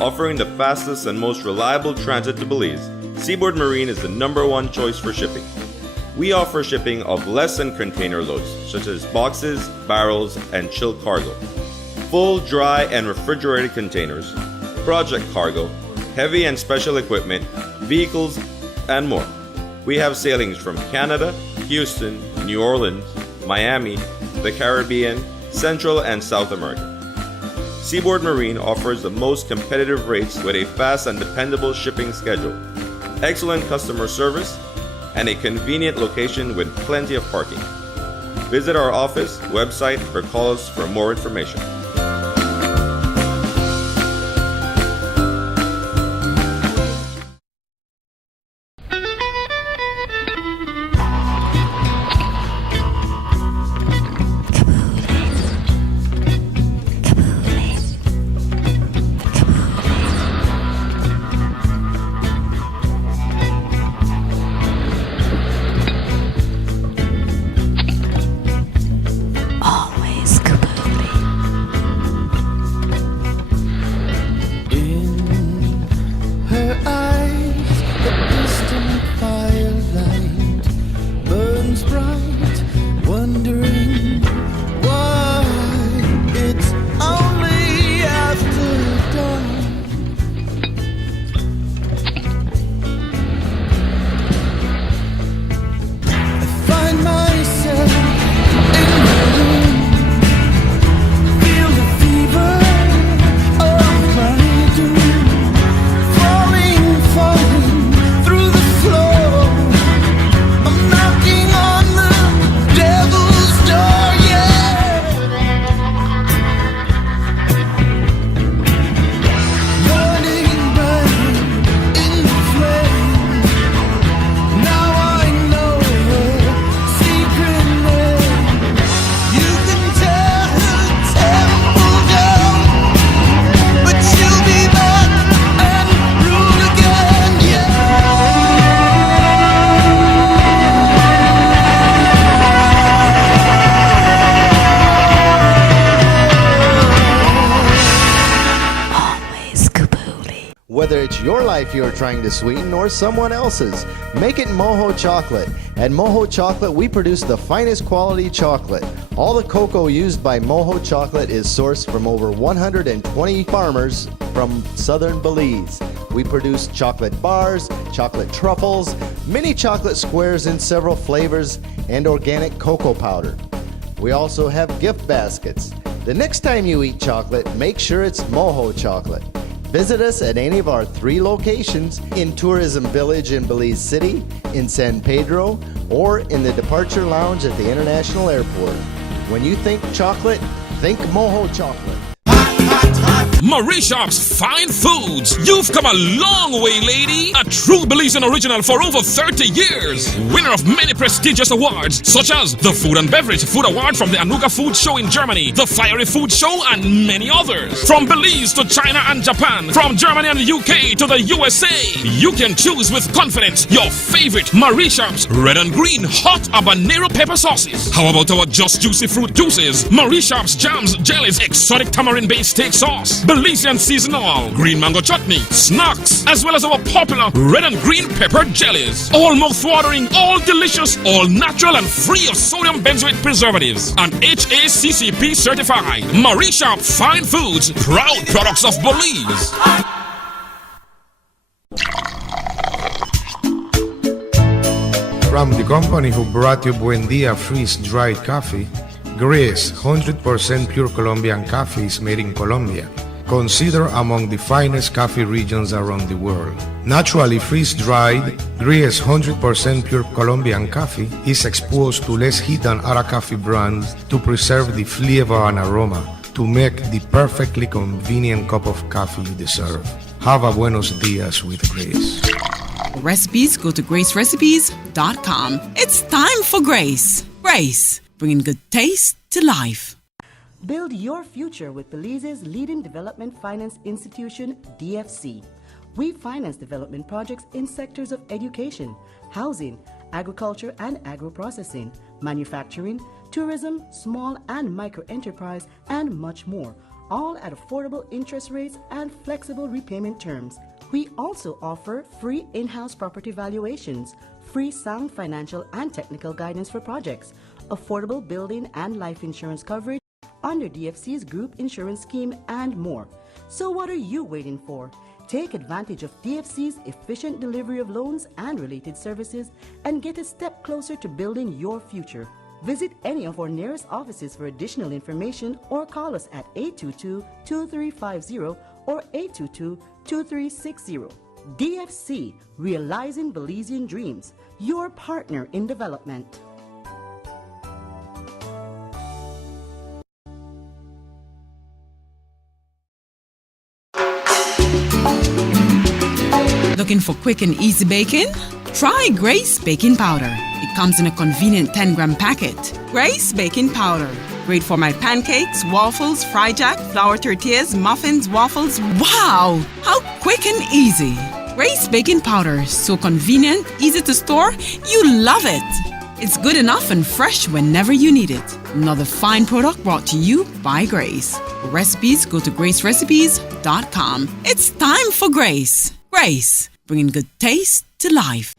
Offering the fastest and most reliable transit to Belize, Seaboard Marine is the #1 choice for shipping. We offer shipping of less than container loads, such as boxes, barrels, and chilled cargo, full, dry, and refrigerated containers, project cargo, heavy and special equipment, vehicles, and more. We have sailings from Canada, Houston, New Orleans, Miami, the Caribbean, Central and South America. Seaboard Marine offers the most competitive rates with a fast and dependable shipping schedule, excellent customer service, and a convenient location with plenty of parking. Visit our office, website, or call us for more information. Whether it's your life you're trying to sweeten or someone else's, make it Moho Chocolate. At Moho Chocolate, we produce the finest quality chocolate. All the cocoa used by Moho Chocolate is sourced from over 120 farmers from southern Belize. We produce chocolate bars, chocolate truffles, mini chocolate squares in several flavors, and organic cocoa powder. We also have gift baskets. The next time you eat chocolate, make sure it's Moho Chocolate. Visit us at any of our 3 locations in Tourism Village in Belize City, in San Pedro, or in the Departure Lounge at the International Airport. When you think chocolate, think Moho Chocolate. Marie Shop's Fine Foods. You've come a long way, lady. A true Belizean original for over 30 years. Winner of many prestigious awards, such as the Food and Beverage Food Award from the Anuga Food Show in Germany, the Fiery Food Show, and many others. From Belize to China and Japan, from Germany and the UK to the USA, you can choose with confidence your favorite Marie Shop's red and green hot habanero pepper sauces. How about our Just Juicy fruit juices, Marie Shop's jams, jellies, exotic tamarind-based steak sauce, Belizean seasonal, green mango chutney, snacks, as well as our popular red and green pepper jellies. All mouth-watering, all delicious, all natural and free of sodium benzoate preservatives. And HACCP certified. Marie Shop Fine Foods, proud products of Belize. From the company who brought you Buendia freeze-dried coffee, Gris 100% pure Colombian coffee is made in Colombia, considered among the finest coffee regions around the world. Naturally freeze-dried, Gris 100% pure Colombian coffee is exposed to less heat than other coffee brands to preserve the flavor and aroma to make the perfectly convenient cup of coffee you deserve. Have a buenos dias with Grace. Recipes, go to gracerecipes.com. It's time for Grace. Grace, bringing good taste to life. Build your future with Belize's leading development finance institution, DFC. We finance development projects in sectors of education, housing, agriculture and agro-processing, manufacturing, tourism, small and micro enterprise, and much more, all at affordable interest rates and flexible repayment terms. We also offer free in-house property valuations, free sound financial and technical guidance for projects, affordable building and life insurance coverage under DFC's group insurance scheme, and more. So what are you waiting for? Take advantage of DFC's efficient delivery of loans and related services and get a step closer to building your future. Visit any of our nearest offices for additional information or call us at 822-2350 or 822-2360. DFC, Realizing Belizean Dreams, your partner in development. Looking for quick and easy baking? Try Grace Baking Powder. It comes in a convenient 10-gram packet. Grace Baking Powder. Great for my pancakes, waffles, fry jack, flour tortillas, muffins, waffles. Wow! How quick and easy. Grace Baking Powder. So convenient, easy to store. You love it. It's good enough and fresh whenever you need it. Another fine product brought to you by Grace. For recipes, go to gracerecipes.com. It's time for Grace. Grace, bringing good taste to life.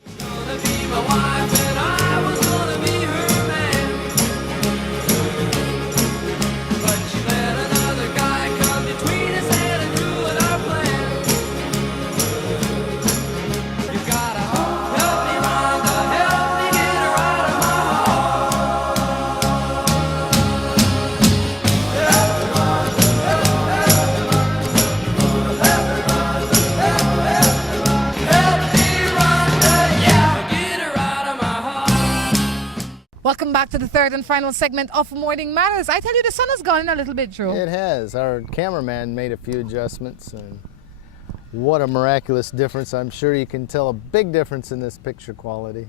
Welcome back to the third and final segment of Morning Matters. I tell you, the sun has gone in a little bit, Drew. It has. Our cameraman made a few adjustments, and what a miraculous difference. I'm sure you can tell a big difference in this picture quality.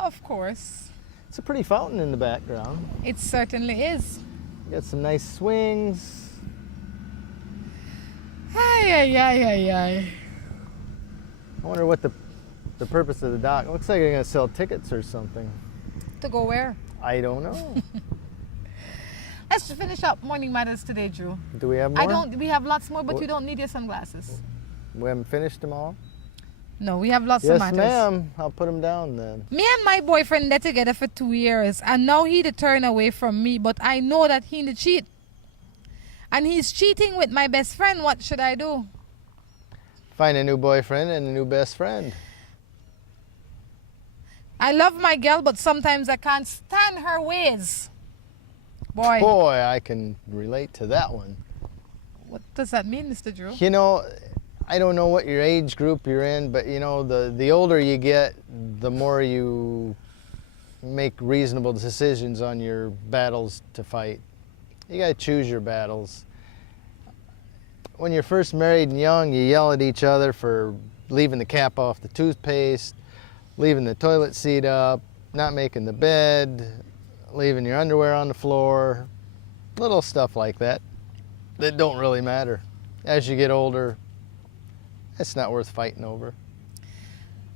Of course. It's a pretty fountain in the background. It certainly is. Got some nice swings. Ay, ay, ay, ay, ay. I wonder what the purpose of the dock. Looks like they're going to sell tickets or something. To go where? I don't know. Let's finish up Morning Matters today, Drew. Do we have more? We have lots more, but you don't need your sunglasses. We haven't finished them all? No, we have lots of matters. Yes, ma'am. I'll put them down then. Me and my boyfriend got together for 2 years, and now he turned away from me, but I know that he cheat. And he's cheating with my best friend. What should I do? Find a new boyfriend and a new best friend. I love my girl, but sometimes I can't stand her ways. Boy, I can relate to that one. What does that mean, Mr. Drew? You know, I don't know what your age group you're in, but you know, the older you get, the more you make reasonable decisions on your battles to fight. You gotta choose your battles. When you're first married and young, you yell at each other for leaving the cap off the toothpaste, leaving the toilet seat up, not making the bed, leaving your underwear on the floor, little stuff like that that don't really matter. As you get older, it's not worth fighting over.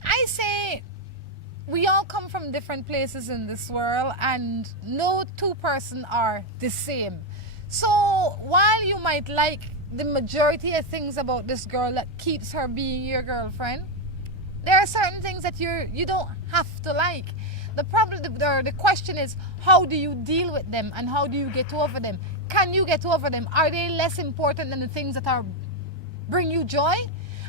I say we all come from different places in this world, and no two persons are the same. So while you might like the majority of things about this girl that keeps her being your girlfriend, there are certain things that you don't have to like. The problem, the question is, how do you deal with them and how do you get over them? Can you get over them? Are they less important than the things that bring you joy?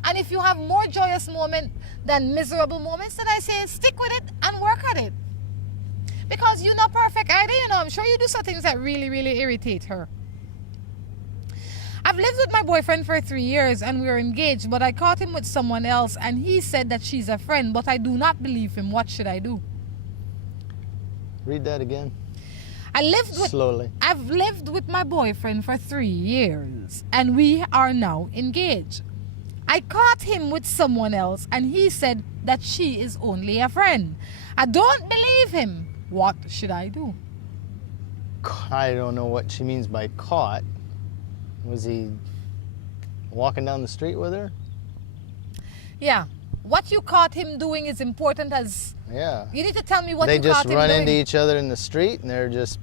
And if you have more joyous moments than miserable moments, then I say stick with it and work at it. Because you're not perfect either, you know. I'm sure you do some things that really, really irritate her. I've lived with my boyfriend for 3 years and we were engaged, but I caught him with someone else and he said that she's a friend, but I do not believe him. What should I do? Read that again. Slowly. I've lived with my boyfriend for 3 years and we are now engaged. I caught him with someone else and he said that she is only a friend. I don't believe him. What should I do? I don't know what she means by caught. Was he walking down the street with her? Yeah. What you caught him doing is important as... Yeah. You need to tell me what you caught him doing. They just run into each other in the street and they're just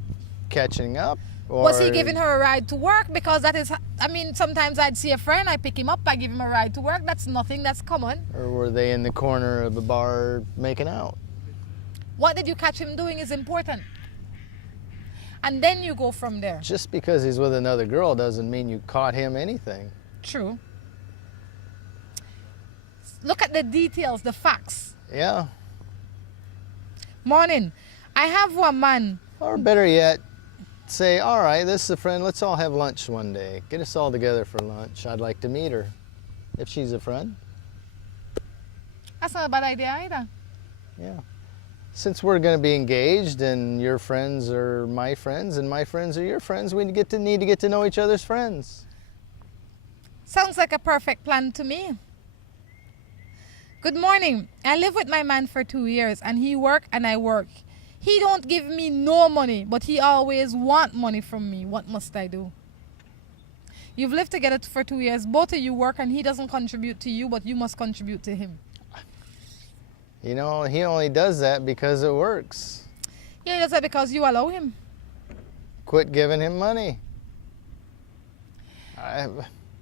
catching up? Was he giving her a ride to work? Because that is, I mean, sometimes I'd see a friend, I pick him up, I give him a ride to work. That's nothing, that's common. Or were they in the corner of the bar making out? What did you catch him doing is important. And then you go from there. Just because he's with another girl doesn't mean you caught him anything. True. Look at the details, the facts. Yeah. Morning. I have one man. Or better yet, say, all right, this is a friend, let's all have lunch one day. Get us all together for lunch. I'd like to meet her, if she's a friend. That's not a bad idea either. Yeah. Since we're going to be engaged and your friends are my friends and my friends are your friends, we need to get to know each other's friends. Sounds like a perfect plan to me. Good morning. I live with my man for 2 years and he work and I work. He don't give me no money, but he always want money from me. What must I do? You've lived together for 2 years. Both of you work and he doesn't contribute to you, but you must contribute to him. You know, he only does that because it works. Yeah, he does that because you allow him. Quit giving him money.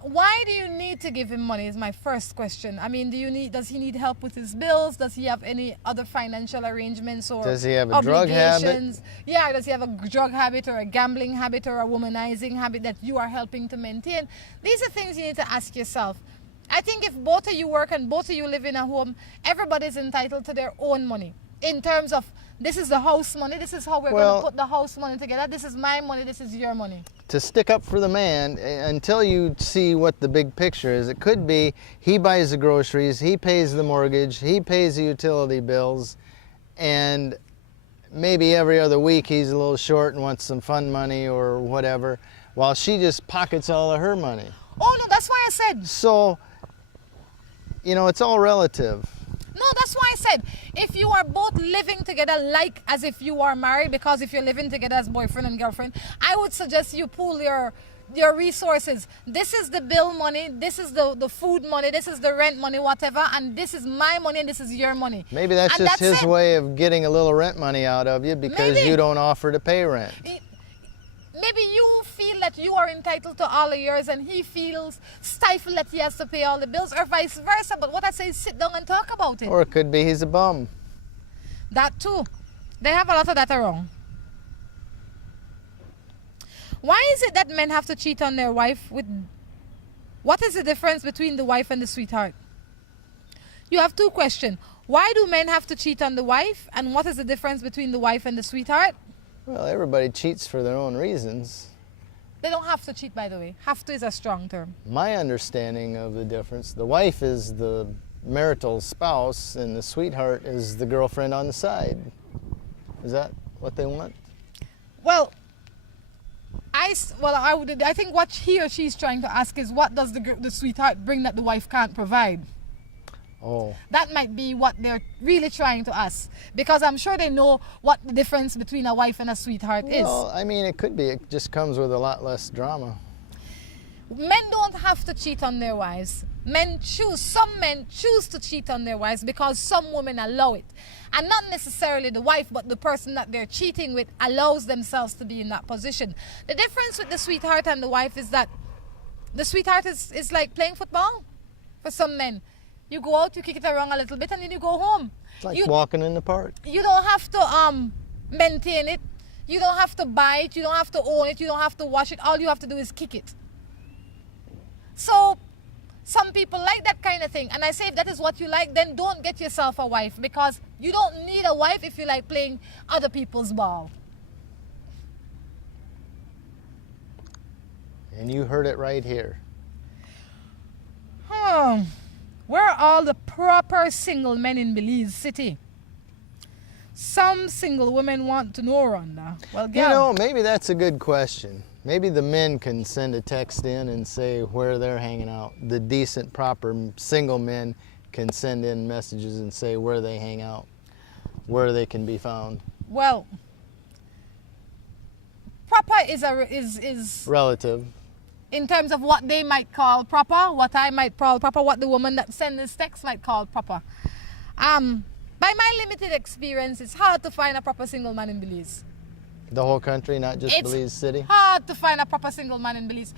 Why do you need to give him money is my first question. I mean, does he need help with his bills? Does he have any other financial arrangements or does he have a drug habit? Yeah, does he have a drug habit or a gambling habit or a womanizing habit that you are helping to maintain? These are things you need to ask yourself. I think if both of you work and both of you live in a home, everybody's entitled to their own money. In terms of, this is the house money, this is how we're going to put the house money together, this is my money, this is your money. To stick up for the man until you see what the big picture is. It could be he buys the groceries, he pays the mortgage, he pays the utility bills, and maybe every other week he's a little short and wants some fun money or whatever, while she just pockets all of her money. Oh no, that's why I said. So, you know, it's all relative. No, that's why I said, if you are both living together like as if you are married, because if you're living together as boyfriend and girlfriend, I would suggest you pool your resources. This is the bill money, this is the food money, this is the rent money, whatever, and this is my money and this is your money. Maybe that's just his way of getting a little rent money out of you because you don't offer to pay rent. Maybe you feel that you are entitled to all of yours and he feels stifled that he has to pay all the bills, or vice versa. But what I say is sit down and talk about it. Or it could be he's a bum. That too. They have a lot of that wrong. Why is it that men have to cheat on their wife with... What is the difference between the wife and the sweetheart? You have two questions. Why do men have to cheat on the wife? And what is the difference between the wife and the sweetheart? Well, everybody cheats for their own reasons. They don't have to cheat, by the way. Have to is a strong term. My understanding of the difference, the wife is the marital spouse and the sweetheart is the girlfriend on the side. Is that what they want? Well, I think what he or she's trying to ask is, what does the sweetheart bring that the wife can't provide? Oh. That might be what they're really trying to ask, because I'm sure they know what the difference between a wife and a sweetheart is. Well, I mean, it could be. It just comes with a lot less drama. Men don't have to cheat on their wives. Some men choose to cheat on their wives because some women allow it. And not necessarily the wife, but the person that they're cheating with allows themselves to be in that position. The difference with the sweetheart and the wife is that the sweetheart is like playing football for some men. You go out, you kick it around a little bit, and then you go home. It's like walking in the park. You don't have to maintain it. You don't have to buy it. You don't have to own it. You don't have to wash it. All you have to do is kick it. So some people like that kind of thing. And I say, if that is what you like, then don't get yourself a wife, because you don't need a wife if you like playing other people's ball. And you heard it right here. Where are all the proper single men in Belize City? Some single women want to know, Rhonda. Well, girl, you know, maybe that's a good question. Maybe the men can send a text in and say where they're hanging out. The decent, proper single men can send in messages and say where they hang out, where they can be found. Well, proper is relative. In terms of what they might call proper, what I might call proper, what the woman that sends this text might call proper. By my limited experience, it's hard to find a proper single man in Belize. The whole country, not just It's Belize City? hard to find a proper single man in Belize.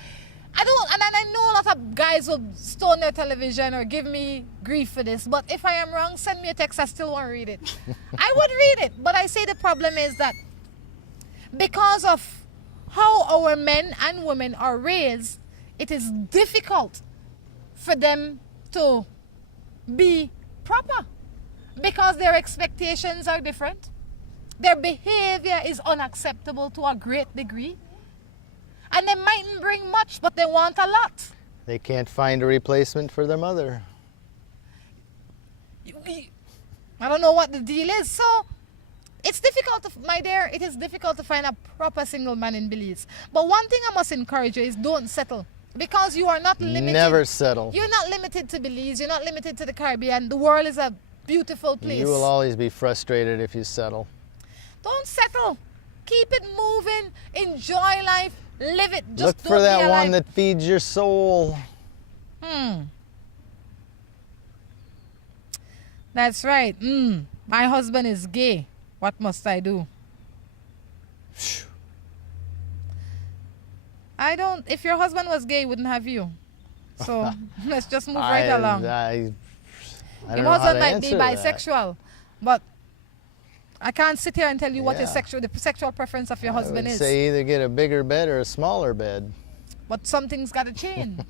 And I know a lot of guys will stone their television or give me grief for this, but if I am wrong, send me a text, I still won't read it. I would read it, but I say the problem is that because of how our men and women are raised, it is difficult for them to be proper because their expectations are different. Their behavior is unacceptable to a great degree. And they mightn't bring much, but they want a lot. They can't find a replacement for their mother. I don't know what the deal is. So it's difficult, my dear, it is difficult to find a proper single man in Belize. But one thing I must encourage you is don't settle. Because you are not limited. Never settle. You're not limited to Belize. You're not limited to the Caribbean. The world is a beautiful place. You will always be frustrated if you settle. Don't settle. Keep it moving. Enjoy life. Live it. Just Look don't for that be one alive. that feeds your soul. That's right. My husband is gay. What must I do? If your husband was gay, he wouldn't have you. So let's just move right along. I don't Your know how husband to might be answer that. bisexual, but I can't sit here and tell you what Yeah. the sexual preference of your I husband would is. say either get a bigger bed or a smaller bed. But something's got to change.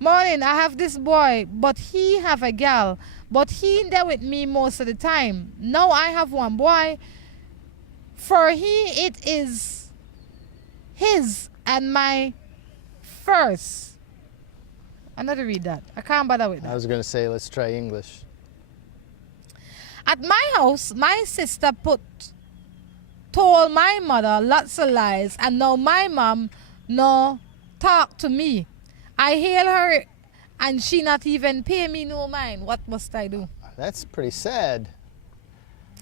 Morning, I have this boy, but he have a gal, but he there with me most of the time. Now I have one boy. For he, it is his and my first. I'm not to read that. I can't bother with that. I was going to say, let's try English. At my house, my sister told my mother lots of lies, and now my mom no talk to me. I hail her, and she not even pay me no mind. What must I do? That's pretty sad.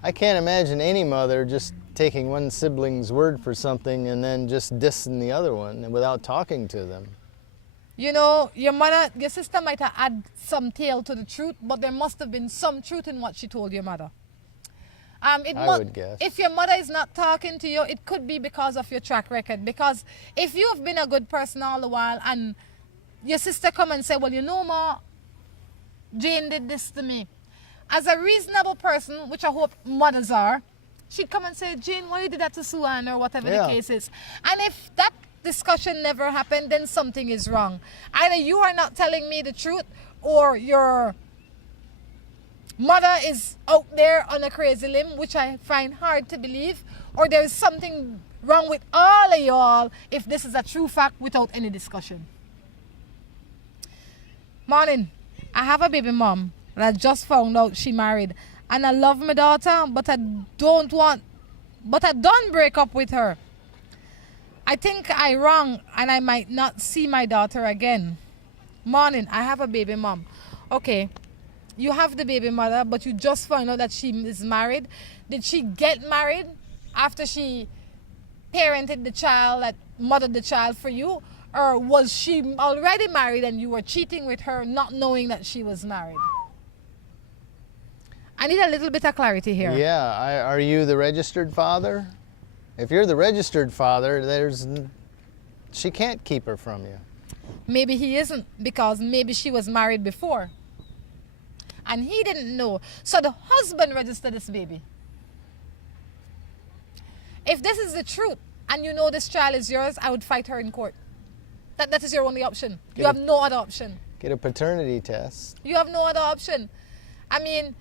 I can't imagine any mother just taking one sibling's word for something and then just dissing the other one without talking to them. You know, your sister might have add some tail to the truth, but there must have been some truth in what she told your mother. I would guess. If your mother is not talking to you, it could be because of your track record. Because if you have been a good person all the while and your sister come and say, well, you know, Ma, Jane did this to me. As a reasonable person, which I hope mothers are, she'd come and say, Jane, why you did that to Sue Ann or whatever the case is. And if that discussion never happened, then something is wrong. Either you are not telling me the truth or your mother is out there on a crazy limb, which I find hard to believe, or there is something wrong with all of y'all if this is a true fact without any discussion. Morning. I have a baby mom and I just found out she married, and I love my daughter, but I don't break up with her. I think I wrong and I might not see my daughter again. Morning, I have a baby mom. Okay, you have the baby mother, but you just found out that she is married. Did she get married after she parented the child, that mothered the child for you? Or was she already married and you were cheating with her not knowing that she was married? I need a little bit of clarity here. Yeah, are you the registered father? If you're the registered father, she can't keep her from you. Maybe he isn't, because maybe she was married before and he didn't know. So the husband registered this baby. If this is the truth and you know this child is yours, I would fight her in court. That is your only option. You have no other option. Get a paternity test. You have no other option. I mean,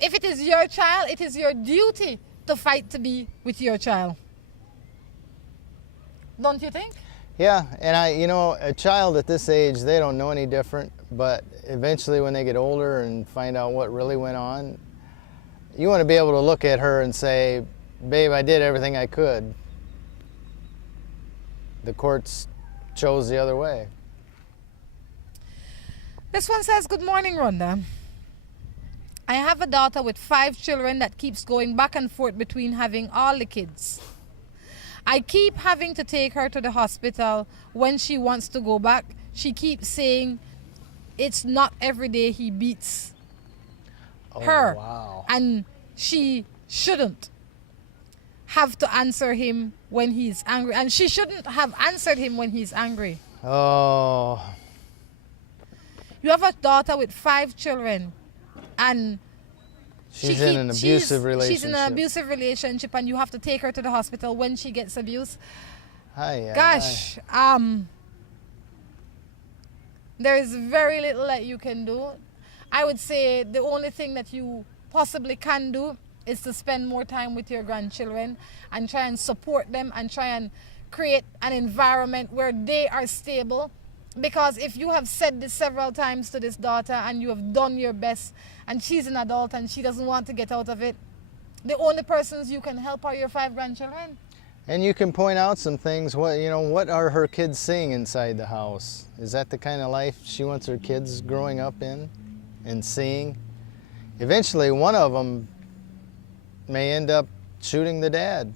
if it is your child, it is your duty to fight to be with your child. Don't you think? Yeah, and a child at this age, they don't know any different, but eventually when they get older and find out what really went on, you want to be able to look at her and say, babe, I did everything I could. The courts chose the other way. This one says, good morning, Rhonda. I have a daughter with 5 children that keeps going back and forth between having all the kids. I keep having to take her to the hospital when she wants to go back. She keeps saying it's not every day he beats her. Wow. And she shouldn't. have to answer him when he's angry, and she shouldn't have answered him when he's angry. Oh, You have a daughter with 5 children, and she's in an abusive relationship. She's in an abusive relationship, and you have to take her to the hospital when she gets abused. Gosh, there is very little that you can do. I would say the only thing that you possibly can do is to spend more time with your grandchildren and try and support them and try and create an environment where they are stable. Because if you have said this several times to this daughter and you have done your best and she's an adult and she doesn't want to get out of it, the only persons you can help are your 5 grandchildren. and you can point out some things. What are her kids seeing inside the house? Is that the kind of life she wants her kids growing up in and seeing? Eventually, one of them may end up shooting the dad.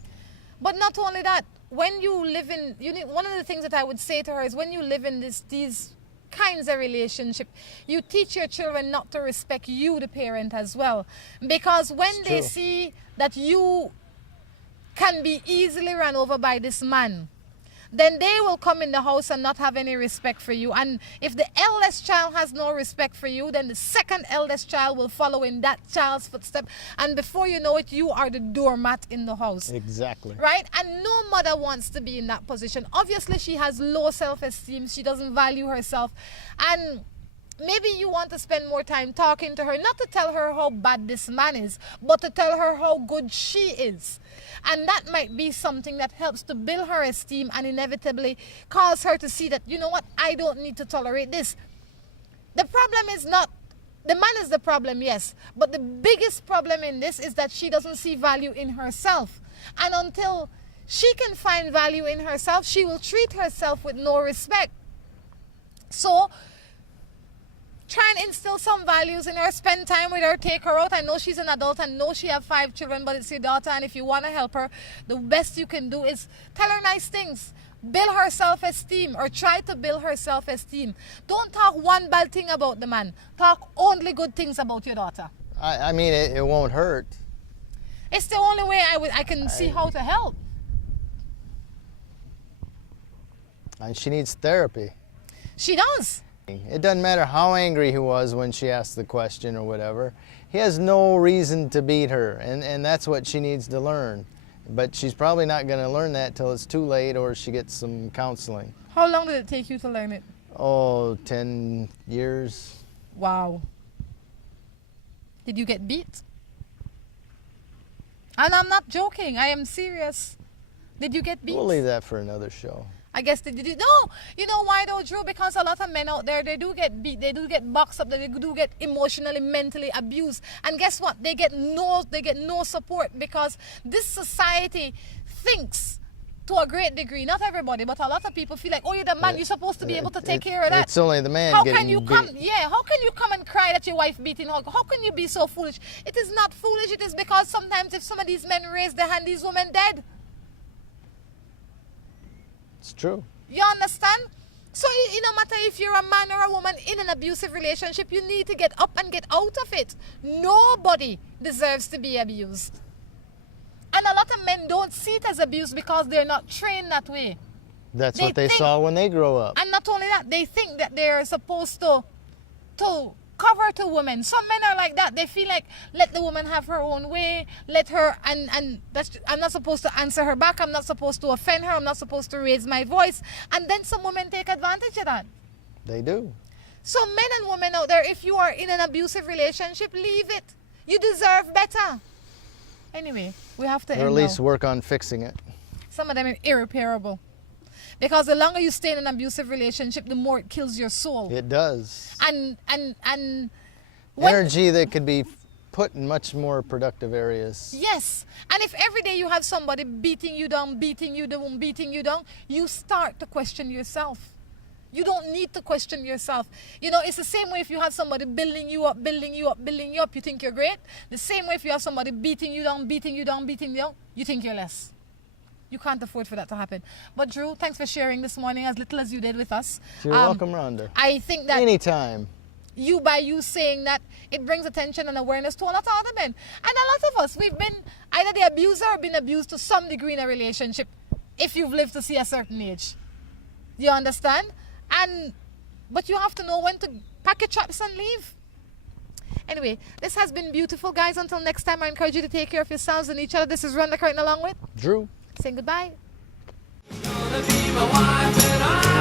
But not only that, when you live in, one of the things that I would say to her is when you live in these kinds of relationship, you teach your children not to respect you, the parent, as well. Because when they see that you can be easily run over by this man, then they will come in the house and not have any respect for you. And if the eldest child has no respect for you, then the second eldest child will follow in that child's footstep. And before you know it, you are the doormat in the house. Exactly. Right? And no mother wants to be in that position. Obviously, she has low self-esteem. She doesn't value herself. And maybe you want to spend more time talking to her, not to tell her how bad this man is, but to tell her how good she is. And that might be something that helps to build her esteem and inevitably cause her to see that, you know what, I don't need to tolerate this. The problem is not, the man is the problem, yes, but the biggest problem in this is that she doesn't see value in herself. And until she can find value in herself, she will treat herself with no respect. So, try and instill some values in her, spend time with her, take her out. I know she's an adult and know she have 5 children, but it's your daughter, and if you want to help her, the best you can do is tell her nice things. Build her self-esteem, or try to build her self-esteem. Don't talk one bad thing about the man. Talk only good things about your daughter. I mean, it won't hurt. It's the only way I can see how to help. And she needs therapy. She does. It doesn't matter how angry he was when she asked the question or whatever. He has no reason to beat her, and that's what she needs to learn. But she's probably not going to learn that till it's too late or she gets some counseling. How long did it take you to learn it? Oh, 10 years. Wow. Did you get beat? And I'm not joking. I am serious. Did you get beat? We'll leave that for another show. I guess they did. No, you know why though, Drew? Because a lot of men out there, they do get beat, they do get boxed up, they do get emotionally, mentally abused. And guess what? They get no support, because this society thinks to a great degree, not everybody, but a lot of people feel like, oh, you're the man, you're supposed to be able to take care of that. It's only the man how getting can you beat. How can you come and cry that your wife beating her? How can you be so foolish? It is not foolish. It is because sometimes if some of these men raise their hand, these women dead. It's true. You understand? So it no matter if you're a man or a woman in an abusive relationship, you need to get up and get out of it. Nobody deserves to be abused. And a lot of men don't see it as abuse because they're not trained that way. That's what they saw when they grow up. And not only that, they think that they're supposed to cover to women. Some men are like that. They feel like, let the woman have her own way, let her, and that's, I'm not supposed to answer her back, I'm not supposed to offend her, I'm not supposed to raise my voice. And then some women take advantage of that. They do. So men and women out there, if you are in an abusive relationship, leave it. You deserve better. Anyway, we have to Or at least work on fixing it. Some of them are irreparable. Because the longer you stay in an abusive relationship, the more it kills your soul. It does. And energy that could be put in much more productive areas. Yes. And if every day you have somebody beating you down, you start to question yourself. You don't need to question yourself. You know, it's the same way if you have somebody building you up, you think you're great. The same way if you have somebody beating you down, you think you're less. You can't afford for that to happen. But Drew, thanks for sharing this morning as little as you did with us. You're welcome, Rhonda. I think that anytime. by you saying that, it brings attention and awareness to a lot of other men. And a lot of us, we've been either the abuser or been abused to some degree in a relationship if you've lived to see a certain age. You understand? But you have to know when to pack your traps and leave. Anyway, this has been beautiful, guys. Until next time, I encourage you to take care of yourselves and each other. This is Run the Curtain along with Drew. saying goodbye. Gonna be my wife and I